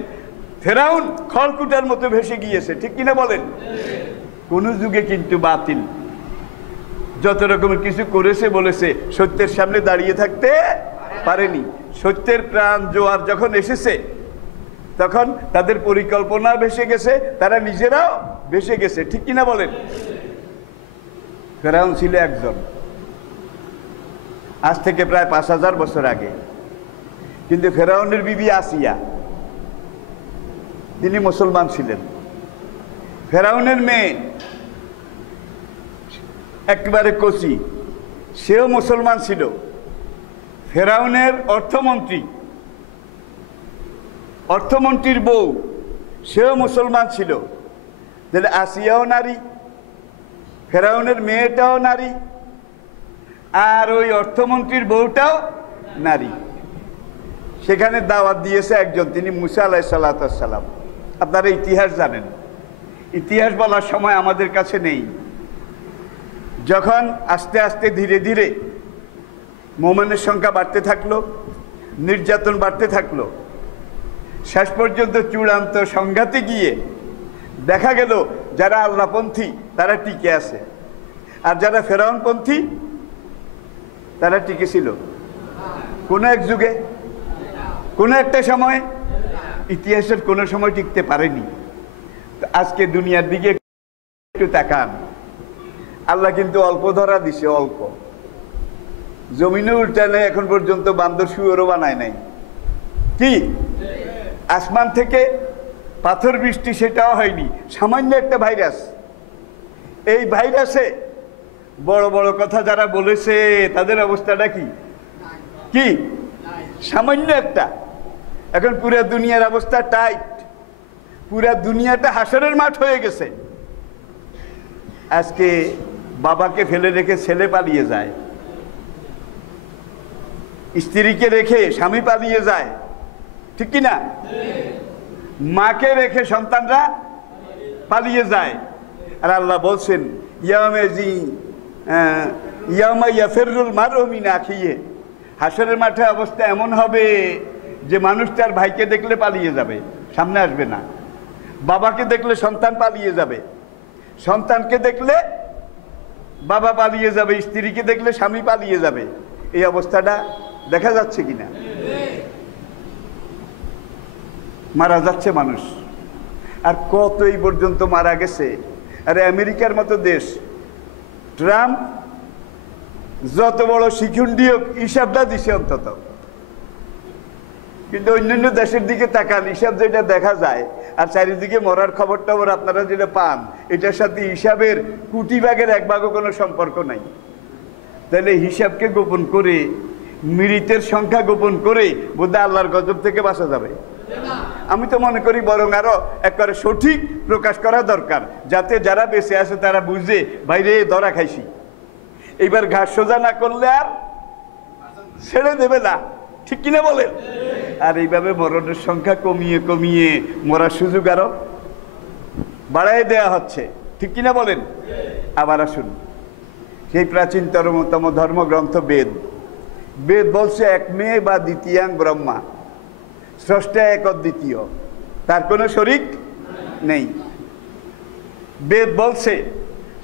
ফেরাউন খড়কুটার মতো ভেসে গিয়েছে, ঠিক কিনা বলেন? কোন যুগে কিন্তু বাতিল যত রকমের কিছু করেছে বলেছে, সত্যের সামনে দাঁড়িয়ে থাকতে পারেনি। সত্যের প্রাণ জোয়ার যখন এসেছে, তখন তাদের পরিকল্পনা ভেসে গেছে, তারা নিজেরাও ভেসে গেছে, ঠিক কিনা বলেন? ফেরাউন ছিল একজন, আজ থেকে প্রায় 5000 বছর আগে। কিন্তু ফেরাউনের বিবি আসিয়া, তিনি মুসলমান ছিলেন। ফেরাউনের মেয়ে একেবারে কচি, সেও মুসলমান ছিল। ফেরাউনের অর্থমন্ত্রী অর্থমন্ত্রীর বউ, সেও মুসলমান ছিল, তাহলে আসিয়াও নারী, ফেরাউনের মেয়েটাও নারী, আর ওই অর্থমন্ত্রীর বউটাও নারী। সেখানে দাওয়াত দিয়েছে একজন, তিনি মুসা আলাইহিস সালাম। আপনারা ইতিহাস জানেন, ইতিহাস বলার সময় আমাদের কাছে নেই। যখন আস্তে আস্তে ধীরে ধীরে মোমেনের সংখ্যা বাড়তে থাকলো, নির্যাতন বাড়তে থাকলো, শেষ পর্যন্ত চূড়ান্ত সংঘাতে গিয়ে দেখা গেল যারা আল্লাহপন্থী তারা টিকে আছে, আর যারা ফেরাউনপন্থী তারা টিকে ছিল। কোনো এক যুগে, কোনো একটা সময়, ইতিহাসের কোনো সময় টিকতে পারেনি। আজকে দুনিয়ার দিকে একটু তাকান, আল্লাহ কিন্তু অল্প ধরা দিছে, অল্প। জমিনে উল্টানে এখন পর্যন্ত বান্দর শুয়োরও বানায় নাই। কি আসমান থেকে পাথর বৃষ্টি সেটাও হয়নি, সামান্য একটা ভাইরাস। এই ভাইরাসে বড় বড় কথা যারা বলেছে তাদের অবস্থাটা কি? কি সামান্য একটা। এখন পুরা দুনিয়ার অবস্থা টাইট, পুরা দুনিয়াটা হাসরের মাঠ হয়ে গেছে। আজকে বাবাকে ফেলে রেখে ছেলে পালিয়ে যায়, স্ত্রীকে রেখে স্বামী পালিয়ে যায়, ঠিক কিনা? মাকে রেখে সন্তানরা পালিয়ে যায়। আর আল্লাহ বলছেন হাসরের মাঠে অবস্থা এমন হবে যে মানুষ তার ভাইকে দেখলে পালিয়ে যাবে, সামনে আসবে না। বাবাকে দেখলে সন্তান পালিয়ে যাবে, সন্তানকে দেখলে বাবা পালিয়ে যাবে, স্ত্রীকে দেখলে স্বামী পালিয়ে যাবে। এই অবস্থাটা দেখা যাচ্ছে কিনা? মারা যাচ্ছে মানুষ, আর কত এই পর্যন্ত মারা গেছে। আরে আমেরিকার মতো দেশ, ট্রাম্প যত বড় শিখুন্ডি হোক হিসাবটা দিছে অন্তত, কিন্তু অন্যান্য দেশের দিকে তাকান, হিসাব যেটা দেখা যায় আর চারিদিকে মরার খবর টবর আপনারা যেটা পান, এটার সাথে হিসাবের কোটি ভাগের এক ভাগও কোনো সম্পর্ক নাই। তাহলে হিসাবকে গোপন করে, মৃতের সংখ্যা গোপন করে বোধহয় আল্লাহর গজব থেকে বাঁচা যাবে? আমি তো মনে করি বরং আরো একবারে সঠিক প্রকাশ করা দরকার, যাতে যারা বেঁচে আছে তারা বুঝে বাইরে ধরা খাইছি, এইবার ঘাট সোজা না করলে আর ছেড়ে দেবে না, ঠিক কিনা বলেন? আর এইভাবে মরণের সংখ্যা কমিয়ে কমিয়ে মরার সুযোগ আরো বাড়াই দেয়া হচ্ছে, ঠিক কিনা বলেন? আবার আসুন সেই প্রাচীনতম ধর্মগ্রন্থ বেদ। বেদ বলছে এক মেয়ে বা দ্বিতীয়াং ব্রহ্মা, স্রষ্টা এক অদ্বিতীয়, তার কোনো শরিক নেই। বেদ বলছে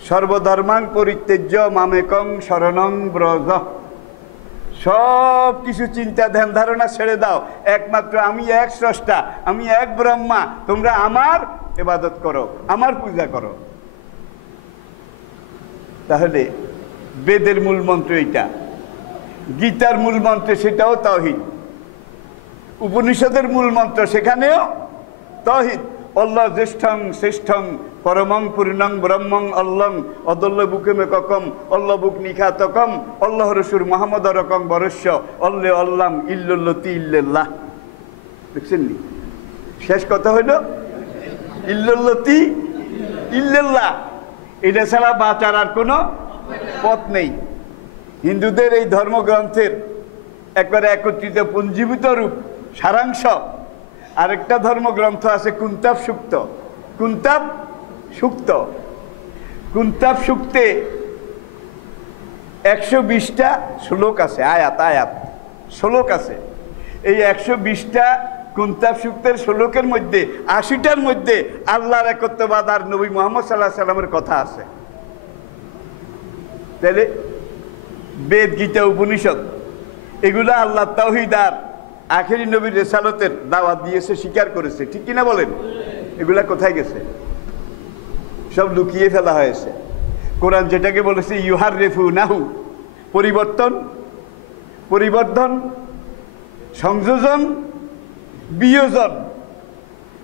সর্বধর্মাং পরিত্যজ্য মামেকং শরণং ব্রজ, সব কিছু চিন্তা ধ্যান ধারণা ছেড়ে দাও, একমাত্র আমি এক স্রষ্টা, আমি এক ব্রহ্মা, তোমরা আমার ইবাদত করো, আমার পূজা করো। তাহলে বেদের মূল মন্ত্র এইটা, গীতার মূল মন্ত্র সেটাও তাওহীদ, উপনিষদের মূল মন্ত্র সেখানেও তাওহীদ। অল্লাহ জ্যেষ্ঠং শ্রেষ্ঠং পরমং পূর্ণং ব্রহ্মং অল্লং অদল্য বুকেমে ককম অল্লাহ বুক নিখাতকম অল্লাহ রসুর মোহাম্মদ রকম বরস্য অল্লে অল্লাম ইল্লতি ইল্লাল্লাহ। দেখছেন নি? শেষ কথা হইল ইল্লতি ইল্লাল্লাহ। এটা ছাড়া বাঁচার আর কোনো পথ নেই। হিন্দুদের এই ধর্মগ্রন্থের একবারে একত্রিত পুঞ্জীভূত রূপ, সারাংশ। আরেকটা ধর্মগ্রন্থ আছে কুন্তাব সুক্ত। কুন্তাব সুক্ত, কুন্তাব সুক্তে 120টা শ্লোক আছে, আয়াত আয়াত শ্লোক আছে। এই 120টা কুন্তাব সুক্তের শ্লোকের মধ্যে 80টার মধ্যে আল্লাহর একত্ববাদ আর নবী মুহাম্মদ সাল্লাল্লাহু আলাইহি সাল্লামের কথা আছে। তাহলে বেদ, গীতা, উপনিষদ এগুলো আল্লাহ তাওহীদ আর আখেরি নবীর রিসালতের দাওয়াত দিয়েছে, স্বীকার করেছে, ঠিক কিনা বলেন? এগুলা কোথায় গেছে? সব লুকিয়ে ফেলা হয়েছে। কোরআন যেটাকে বলেছে ইউহাররিফুনাহু, পরিবর্তন, পরিবর্ধন, সংযোজন, বিয়োজন।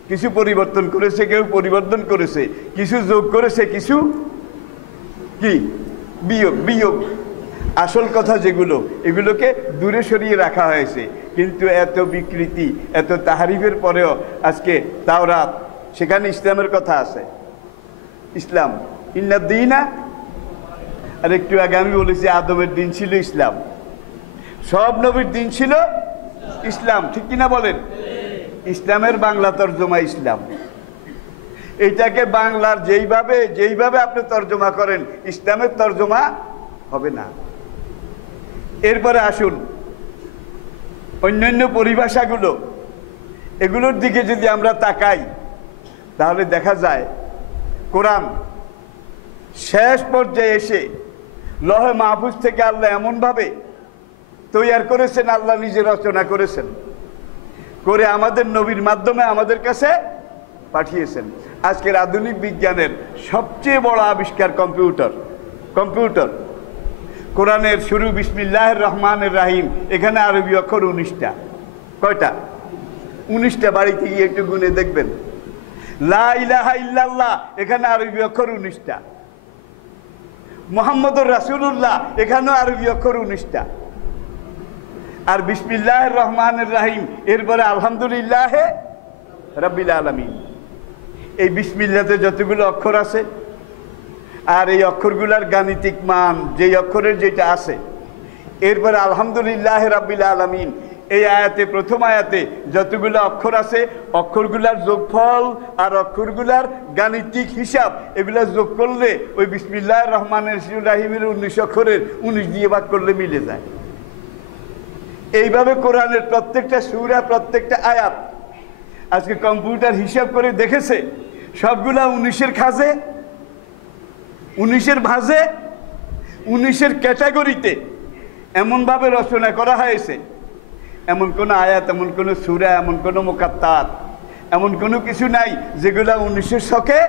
কিছু পরিবর্তন করেছে, কেউ পরিবর্তন করেছে, কিছু যোগ করেছে, কিছু কি বিয়োগ। বিয়োগ আসল কথা যেগুলো, এগুলোকে দূরে সরিয়ে রাখা হয়েছে। কিন্তু এত বিকৃতি, এত তাহারিফের পরেও আজকে তাওরাত, সেখানে ইসলামের কথা আছে। ইসলাম ইন্নাদ্দীনা, আর একটু আগে আমি বলেছি আদমের দিন ছিল ইসলাম, সব নবীর দিন ছিল ইসলাম, ঠিক কিনা বলেন? ইসলামের বাংলা তর্জমা ইসলাম। এইটাকে বাংলার যেইভাবে আপনি তর্জমা করেন ইসলামের তর্জমা হবে না। এরপরে আসুন অন্যান্য পরিভাষাগুলো, এগুলোর দিকে যদি আমরা তাকাই তাহলে দেখা যায় কোরআন শেষ পর্যায়ে এসে লহে মাহফুজ থেকে আল্লাহ এমনভাবে তৈয়ার করেছেন, আল্লাহ নিজে রচনা করেছেন, করে আমাদের নবীর মাধ্যমে আমাদের কাছে পাঠিয়েছেন। আজকের আধুনিক বিজ্ঞানের সবচেয়ে বড় আবিষ্কার কম্পিউটার। কোরআনের শুরু বিসমিল্লাহির রহমানির রহিম, এখানে আরবি অক্ষর 19টা। কয়টা? 19টা। বাড়িতে গিয়ে একটু গুনে দেখবেন। লা ইলাহা ইল্লাল্লাহ, এখানে আরবি অক্ষর 19টা। মুহাম্মদুর রাসূলুল্লাহ, এখানেও আরবি অক্ষর 19টা। আর বিসমিল্লাহির রহমানির রহিম, এরপরে আলহামদুলিল্লাহ রাব্বিল আলামিন। এই বিসমিল্লাতে যতগুলো অক্ষর আছে আর এই অক্ষরগুলার গাণিতিক মান যেই অক্ষরের যেটা আছে, এরপরে আলহামদুলিল্লাহ রাব্বিল আলামিন, এই আয়াতে, প্রথম আয়াতে যতগুলো অক্ষর আছে অক্ষরগুলার যোগফল আর অক্ষরগুলার গাণিতিক হিসাব, এগুলা যোগ করলে ওই বিসমিল্লাহির রহমানির রহিমের 19 অক্ষরের 19 দিয়ে ভাগ করলে মিলে যায়। এইভাবে কোরআনের প্রত্যেকটা সূরা, প্রত্যেকটা আয়াত আজকে কম্পিউটার হিসাব করে দেখেছে সবগুলা 19-এর খাজে, 19-এর ভাজে, 19-এর ক্যাটাগরিতে এমনভাবে রচনা করা হয়েছে। এমন কোনো আয়াত, এমন কোনো সূরা, এমন কোনো মুকাত্তার, এমন কোনো কিছু নাই যেগুলা 19-এর ছকে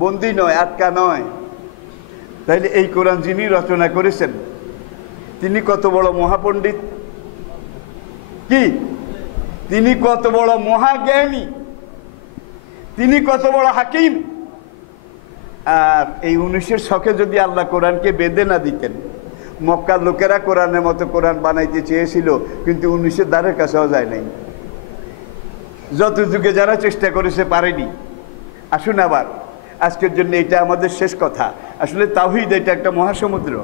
বন্দী নয়, আটকা নয়। তাইলে এই কোরআন যিনি রচনা করেছেন তিনি কত বড় মহাপণ্ডিত, কি তিনি কত বড় মহাজ্ঞানী, তিনি কত বড় হাকিম। আর এই 19-এর ছকে যদি আল্লাহ কোরআনকে বেঁধে না দিতেন, মক্কার লোকেরা কোরআনের মতো কোরআন বানাইতে চেয়েছিল, কিন্তু 19-এর দ্বারের কাছেও যায় নাই। যত যুগে যারা চেষ্টা করেছে পারেনি। আসুন আবার আজকের জন্য এটা আমাদের শেষ কথা। আসলে তাওহীদ এটা একটা মহাসমুদ্র,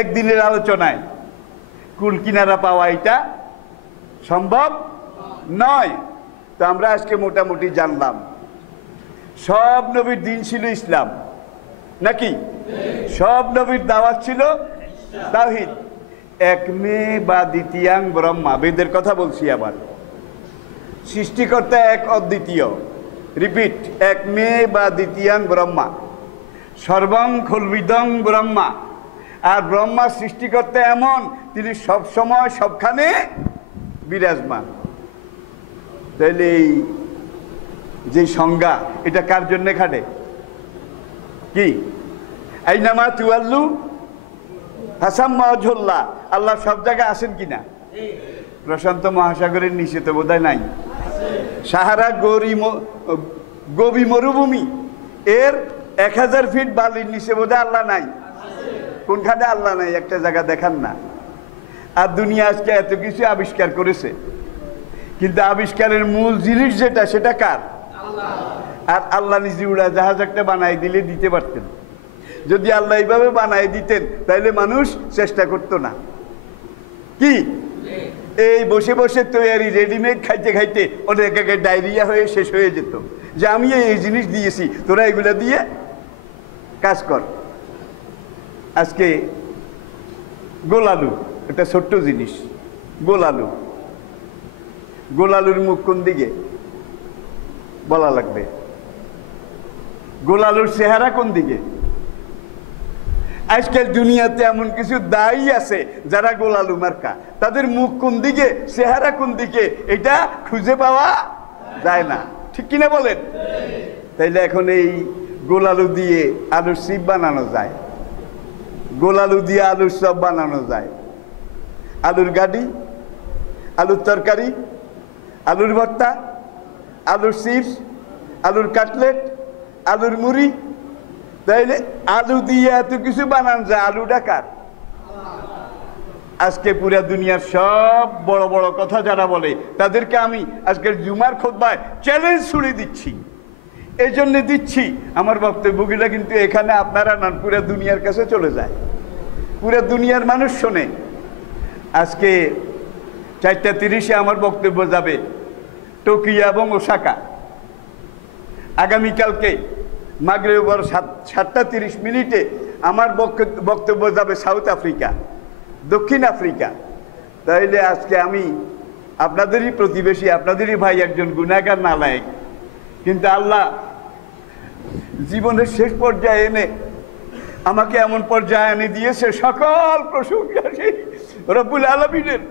একদিনের আলোচনায় কুল কিনারা পাওয়া এটা সম্ভব নয়। তো আমরা আজকে মোটামুটি জানলাম সব নবীর দিন ছিল ইসলাম, নাকি? সব নবীর দাওয়াত ছিল তাওহীদ। এক মে বা দ্বিতীয়াং ব্রহ্মা, বেদের কথা বলছি আবার। সৃষ্টিকর্তা এক, অদ্বিতীয়। রিপিট, এক মে বা দ্বিতীয়াং ব্রহ্মা, সর্বং খলবিদং ব্রহ্মা। আর ব্রহ্মা সৃষ্টিকর্তা এমন, তিনি সব সময় সবখানে বিরাজমান। তাহলে এই যে সংজ্ঞা, এটা কার জন্য খাটে? কি আইনামা তুয়াল্লু হাসাম্মা ওয়াজহুল্লাহ, আল্লাহ সব জায়গায় আছেন কিনা? প্রশান্ত মহাসাগরের নিচে তো বোধহয় নাই। সাহারা গভীর মরুভূমি, এর 1000 ফিট বালির নিচে বোধহয় আল্লাহ নাই। কোনখানে আল্লাহ নাই? একটা জায়গা দেখান না। আর দুনিয়া আজকে এত কিছু আবিষ্কার করেছে, কিন্তু আবিষ্কারের মূল জিনিস যেটা, সেটা কার? আর আল্লাহ নিজে উড়া জাহাজ একটা বানাই দিলে দিতে পারতেন। যদি আল্লাহ এইভাবে বানাই দিতেন তাহলে মানুষ চেষ্টা করতো না। কি এই বসে বসে তৈরি রেডিমেড খাইতে খাইতে অনেক আগে ডায়রিয়া হয়ে শেষ হয়ে যেত, যে আমি এই জিনিস দিয়েছি, তোরা এগুলা দিয়ে কাজ কর। আজকে গোলালু একটা ছোট্ট জিনিস, গোলালুর মুখ কোন দিকে বলা লাগবে? গোলালুর চেহারা কোন দিকে? আজকাল দুনিয়াতে এমন কিছু দায়ী আছে যারা গোলালু মার্কা, তাদের মুখ কোন দিকে, চেহারা কোন দিকে, এটা খুঁজে পাওয়া যায় না, ঠিক কিনা বলেন? তাইলে এখন এই গোলালু দিয়ে আলুর চিপ বানানো যায়, গোলালু দিয়ে আলুর চপ বানানো যায়, আলুর গাড়ি, আলুর তরকারি, আলুর ভর্তা, আলুর চিপস, আলুর কাটলেট, আলুর মুড়ি। তাইলে আলু দিয়ে এত কিছু বানানো যায়, আলুটা কার? আজকে পুরা দুনিয়ার সব বড় বড় কথা যারা বলে তাদেরকে আমি আজকের জুমার খুতবায় চ্যালেঞ্জ ছুড়ে দিচ্ছি। এই জন্য দিচ্ছি, আমার বক্তব্যগুলো কিন্তু এখানে আপনারা নন, পুরা দুনিয়ার কাছে চলে যায়, পুরা দুনিয়ার মানুষ শোনে। আজকে 4:30-এ আমার বক্তব্য যাবে টোকিও এবং ওসাকা। আগামীকালকে মাগরিবের 7:30 আমার বক্তব্য যাবে সাউথ আফ্রিকা, দক্ষিণ আফ্রিকা। তাইলে আজকে আমি আপনাদেরই প্রতিবেশী, আপনাদেরই ভাই, একজন গুনাহগার নালায়েক, কিন্তু আল্লাহ জীবনের শেষ পর্যায়ে এনে আমাকে এমন পর্যায়ে এনে দিয়েছে, সকল প্রশংসা সেই রব্বুল আলামিনের।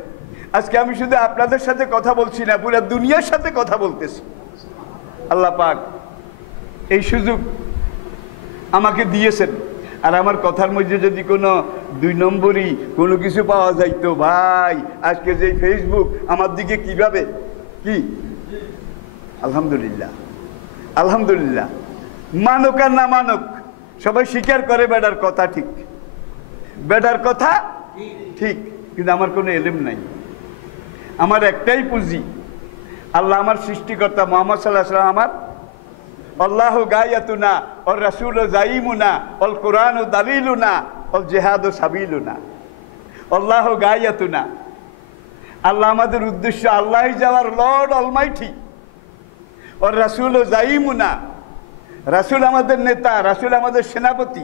আজকে আমি শুধু আপনাদের সাথে কথা বলছি না, পুরো দুনিয়ার সাথে কথা বলতেছি। আল্লাহ পাক এই সুযোগ আমাকে দিয়েছেন। আর আমার কথার মধ্যে যদি কোনো 2 নম্বরই কোনো কিছু পাওয়া যাইতো, ভাই আজকে যে ফেসবুক আমার দিকে কিভাবে কি, আলহামদুলিল্লাহ আলহামদুলিল্লাহ, মানক আর না মানক সবাই স্বীকার করে বেটার কথা ঠিক, বেটার কথা ঠিক, কিন্তু আমার কোনো এলেম নাই। আমার একটাই পুঁজি, আল্লাহ আমার সৃষ্টিকর্তা, মুহাম্মদ সাল্লাল্লাহু আলাইহি ওয়াসাল্লাম আমার, আল্লাহু গায়াতুনা ওর রাসূলু জাইমুনা ওল কুরআনু দালিলুনা ওল জিহাদু সাবিলুনা। আল্লাহু গায়াতুনা, আল্লাহ আমাদের উদ্দেশ্য, আল্লাহই যাওয়ার লর্ড অলমাইটি। ওর রাসূলু জাইমুনা, রাসূল আমাদের নেতা, রাসূল আমাদের সেনাপতি,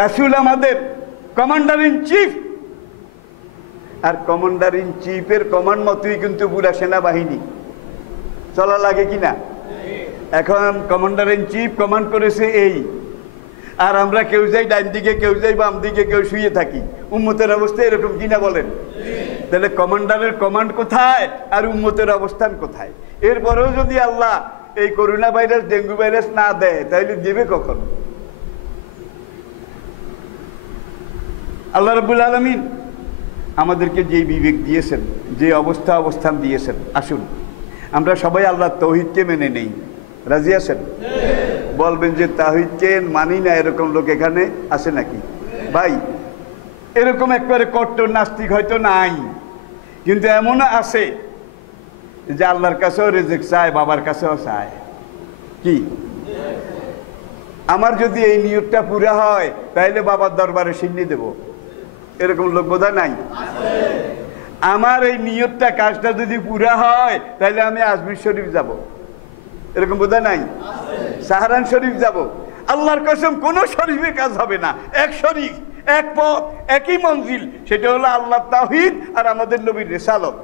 রাসূল আমাদের কমান্ডার ইন চিফ। আর কমান্ডার ইন চিফের কমান্ড মতোই কিন্তু পুরা সেনাবাহিনী চলা লাগে কিনা। এখন কমান্ডার ইন চিফ কমান্ড করেছে এই, আর আমরা কেউ যাই ডান দিকে, কেউ যাই বাম দিকে, কেউ শুয়ে থাকি। উম্মতের অবস্থা এরকম কিনা বলেন? তাহলে কমান্ডারের কমান্ড কোথায় আর উম্মতের অবস্থান কোথায়? এরপরেও যদি আল্লাহ এই করোনা ভাইরাস, ডেঙ্গু ভাইরাস না দেয়, তাহলে দেবে কখন? আল্লাহ রাব্বুল আলামিন আমাদেরকে যে বিবেক দিয়েছেন, যে অবস্থান দিয়েছেন, আসুন আমরা সবাই আল্লাহর তৌহিদকে মেনে নেই। রাজি আছেন? বলবেন যে তাওহীদকে মানি না, এরকম লোক এখানে আছে নাকি? ভাই এরকম একবারে কট্টর নাস্তিক হয়তো নাই, কিন্তু এমনও আছে যে আল্লাহর কাছেও রিজিক চায়, বাবার কাছেও চায়। কি আমার যদি এই নিয়তটা পুরা হয়, তাহলে বাবার দরবারে সিন্নি দেব, এরকম লোক বোধহয় নাই। আমার এই নিয়তটা, কাজটা যদি পুরা হয়, তাহলে আমি আজমির শরীফ যাব, এরকম বোধহয় নাই। সাহারান শরীফ যাব। আল্লাহর কসম কোন শরীফে কাজ হবে না, এক শরীফ, এক পথ, একই মঞ্জিল, সেটা হলো আল্লাহর তাওহীদ আর আমাদের নবীর রিসালত।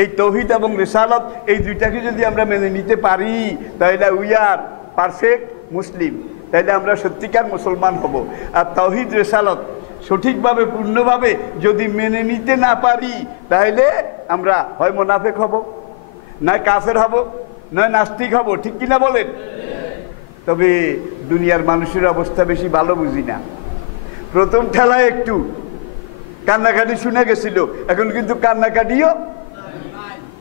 এই তাওহীদ এবং রিসালত, এই দুইটাকে যদি আমরা মেনে নিতে পারি, তাহলে উই আর পারফেক্ট মুসলিম, তাহলে আমরা সত্যিকার মুসলমান হব। আর তাওহীদ রিসালত সঠিকভাবে, পূর্ণভাবে যদি মেনে নিতে না পারি, তাহলে আমরা হয় মুনাফিক হব, নয় কাফের হব, নয় নাস্তিক হব। ঠিক কিনা বলেন? তবে দুনিয়ার মানুষের অবস্থা বেশি ভালো বুঝি না। প্রথম ঠেলায় একটু কান্নাকাটি শুনে গেছিল, এখন কিন্তু কান্নাকাটিও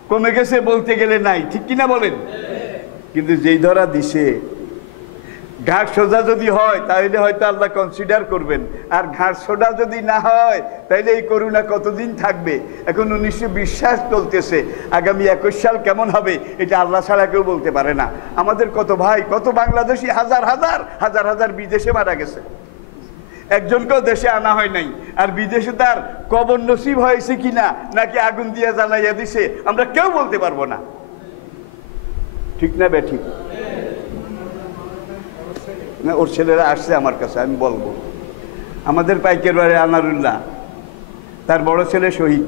কমে গেছে, বলতে গেলে নাই। ঠিক কিনা বলেন? কিন্তু যেই ধরা দিছে, ঘাট সোজা যদি হয় তাহলে হয়তো আল্লাহ কনসিডার করবেন, আর ঘাট সোজা যদি না হয় তাহলে এই করোনা কতদিন থাকবে? এখন 1920 চলতেছে, আগামী 21 সাল কেমন হবে এটা আল্লাহ ছাড়া কেউ বলতে পারে না। আমাদের কত ভাই, কত বাংলাদেশি হাজার হাজার বিদেশে মারা গেছে, একজনকেও দেশে আনা হয় নাই। আর বিদেশে তার কবর নসিব হয়েছে কিনা, নাকি আগুন দিয়ে জ্বালাইয়া দিছে, আমরা কেউ বলতে পারবো না। ঠিক না বে? ঠিক না? ওর ছেলেরা আসছে আমার কাছে, আমি বলবো। আমাদের পাইকের বাড়ি আনারুল্লাহ, তার বড় ছেলে শহীদ,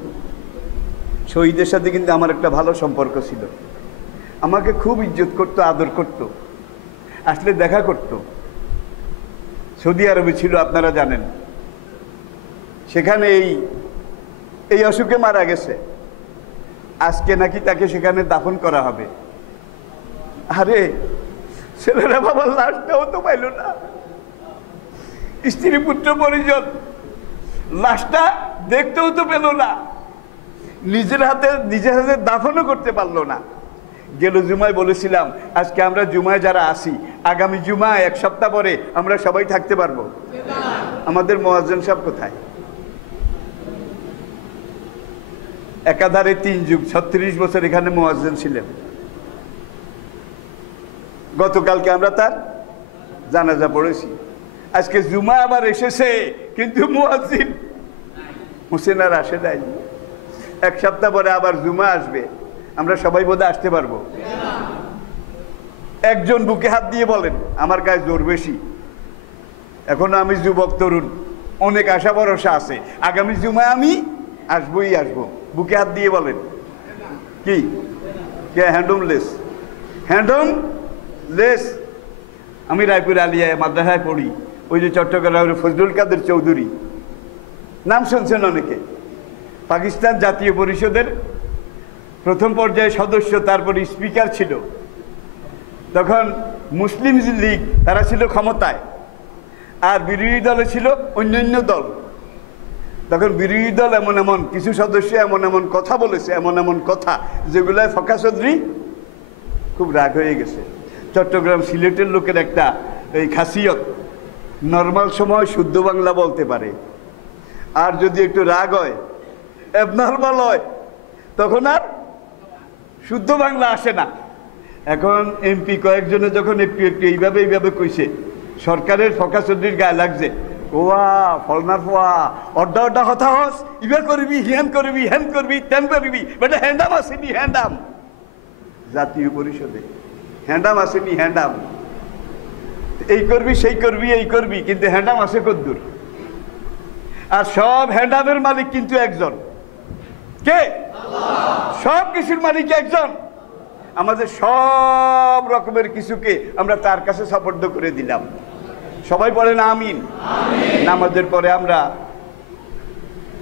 শহীদের সাথে কিন্তু আমার একটা ভালো সম্পর্ক ছিল। আমাকে খুব ইজ্জত করতো, আদর করতো, আসলে দেখা করতো। সৌদি আরবে ছিল, আপনারা জানেন। সেখানে এই অসুখে মারা গেছে। আজকে নাকি তাকে সেখানে দাফন করা হবে। আরে ছেলেরা বাবার লাশটাও তো পাইল না, স্ত্রী পুত্র পরিজন লাশটা দেখতেও তো পেল না, নিজের হাতে দাফনও করতে পারলো না। গেল জুমায় বলেছিলাম, আজকে আমরা জুমায় যারা আসি, আগামী জুমায় 1 সপ্তাহ পরে আমরা সবাই থাকতে পারবো। আমাদের মুয়াজ্জিন সাহেব কোথায়? একাধারে 3 যুগ 36 বছর এখানে মুয়াজ্জিন ছিলেন। গতকালকে আমরা তার জানাজা পড়েছি। আজকে জুমা আবার এসেছে, কিন্তু মুয়াজ্জিন হোসেন আর আসে নাই। 1 সপ্তাহ পরে আবার জুমা আসবে, আমরা সবাই বোধহয় আসতে পারবো। একজন বুকে হাত দিয়ে বলেন, আমার গায়ে জোর বেশি, এখনো আমি যুবক তরুণ, অনেক আশা ভরসা আছে, আগামী জুমায় আমি আসবোই আসবো। বুকে হাত দিয়ে বলেন কি? কে হ্যান্ডমলেস? হ্যান্ডমলেস। আমি রায়পুর আলিয়া মাদ্রাসায় পড়ি। ওই যে চট্টগ্রামের ফজলুল কাদের চৌধুরী, নাম শুনছেন অনেকে, পাকিস্তান জাতীয় পরিষদের প্রথম পর্যায়ে সদস্য, তারপরে স্পিকার ছিল। তখন মুসলিম লীগ তারা ছিল ক্ষমতায়, আর বিরোধী দলে ছিল অন্যান্য দল। তখন বিরোধী দল এমন এমন কিছু সদস্য এমন এমন কথা বলেছে, এমন এমন কথা যেগুলোয় ফখা চৌধুরী খুব রাগ হয়ে গেছে। চট্টগ্রাম সিলেটের লোকের একটা এই খাসিয়ত, নর্মাল সময় শুদ্ধ বাংলা বলতে পারে, আর যদি একটু রাগ হয়, অ্যাবনর্মাল হয়, তখন আর শুদ্ধ বাংলা আসে না। এখন এমপি কয়েকজনে যখন একটু একটু এইভাবে কইছে, সরকারের ফখা চৌধুরীর গায়ে লাগছে, ওয়া ফলনার ফোয়া অর্ডা অর্ডা হতা হস, ইবার করবি, হ্যান করবি, হ্যান করবি, তেন করবি, বেটা হ্যান্ডাম আসেনি, হ্যান্ডাম জাতীয় পরিষদে হ্যান্ডাম আসেনি, হ্যান্ডাম এই করবি সেই করবি এই করবি, কিন্তু হ্যান্ডাম আসে কদ্দুর? আর সব হ্যান্ডামের মালিক কিন্তু একজন, কে? সব কিছুর মালিক একজন। আমাদের সব রকমের কিছুকে আমরা তার কাছে সাপোর্ট করে দিলাম। সবাই বলেন আমিন। নামাজের পরে আমরা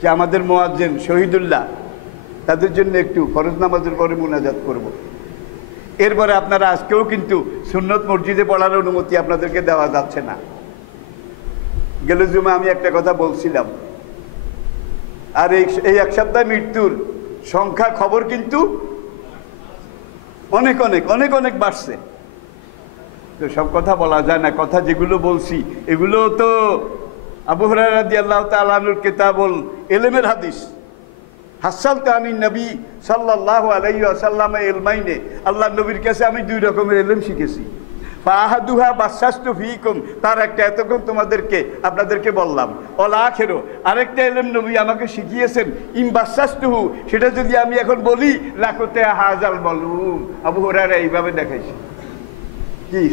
যে আমাদের মুয়াজ্জিন শহীদুল্লাহ, তাদের জন্য একটু ফরজ নামাজের পরে মুনাজাত করব। এরপরে আপনারা আজকেও কিন্তু সুন্নত মসজিদে পড়ার অনুমতি আপনাদেরকে দেওয়া যাচ্ছে না। গেল জুমা আমি একটা কথা বলছিলাম, আর এই 1 সপ্তাহ মৃত্যুর সংখ্যা খবর কিন্তু অনেক অনেক অনেক অনেক বাড়ছে। তো সব কথা বলা যায় না, কথা যেগুলো বলছি এগুলো তো আবু হুরায়রা রাদিয়াল্লাহু তাআলা আনহুর কিতাবুল ইলমের হাদিস। হাসালতু আনিন নবী সাল্লাল্লাহু আলাইহি ওয়াসাল্লাম ইলমাইনে, আল্লাহ নবীর কাছে আমি 2 রকমের ইলম শিখেছি। ফাহাদুহা বাসাস্তু ফিকুম, তার একটা এতক্ষণ আপনাদেরকে বললাম। ওয়াল আখিরু, আরেকটা ইলম নবী আমাকে শিখিয়েছেন, ইম বাসাস্তুহু, সেটা যদি আমি এখন বলি লাকুতে হাজাল মালুম। আবু হুরায়রা এইভাবে দেখাইছে কি?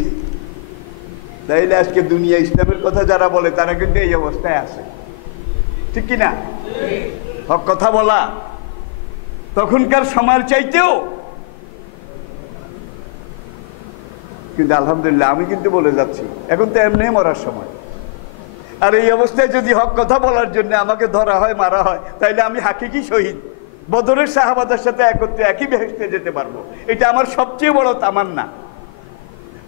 তাইলে আজকে দুনিয়া ইসলামের কথা যারা বলে তারা কিন্তু এই অবস্থায় আছে, ঠিক কিনা? হক কথা বলা তখনকার সময়ের চাইতেও, কিন্তু আলহামদুলিল্লাহ আমি কিন্তু বলে যাচ্ছি এখন তো এমনি মরার সময়। আর এই অবস্থায় যদি হক কথা বলার জন্য আমাকে ধরা হয়, মারা হয়, তাইলে আমি হাকিকি শহীদ, বদরের সাহাবাদের সাথে একত্রে একই বেহেশতে যেতে পারবো। এটা আমার সবচেয়ে বড় তামান্না।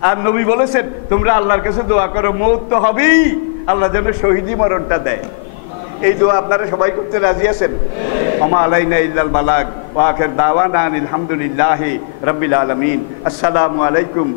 আর নবী বলেছেন তোমরা আল্লাহর কাছে দোয়া করো, মওত তো হবেই, আল্লাহ যেন শহীদি মরণটা দেয়। এই দোয়া আপনারা সবাই করতে রাজি আছেন? ওমা আলাইনা ইল্লাল বালাগ ওয়া আখির দাওয়ানা আলহামদুলিল্লাহি রাব্বিল আলামিন। আসসালামু আলাইকুম।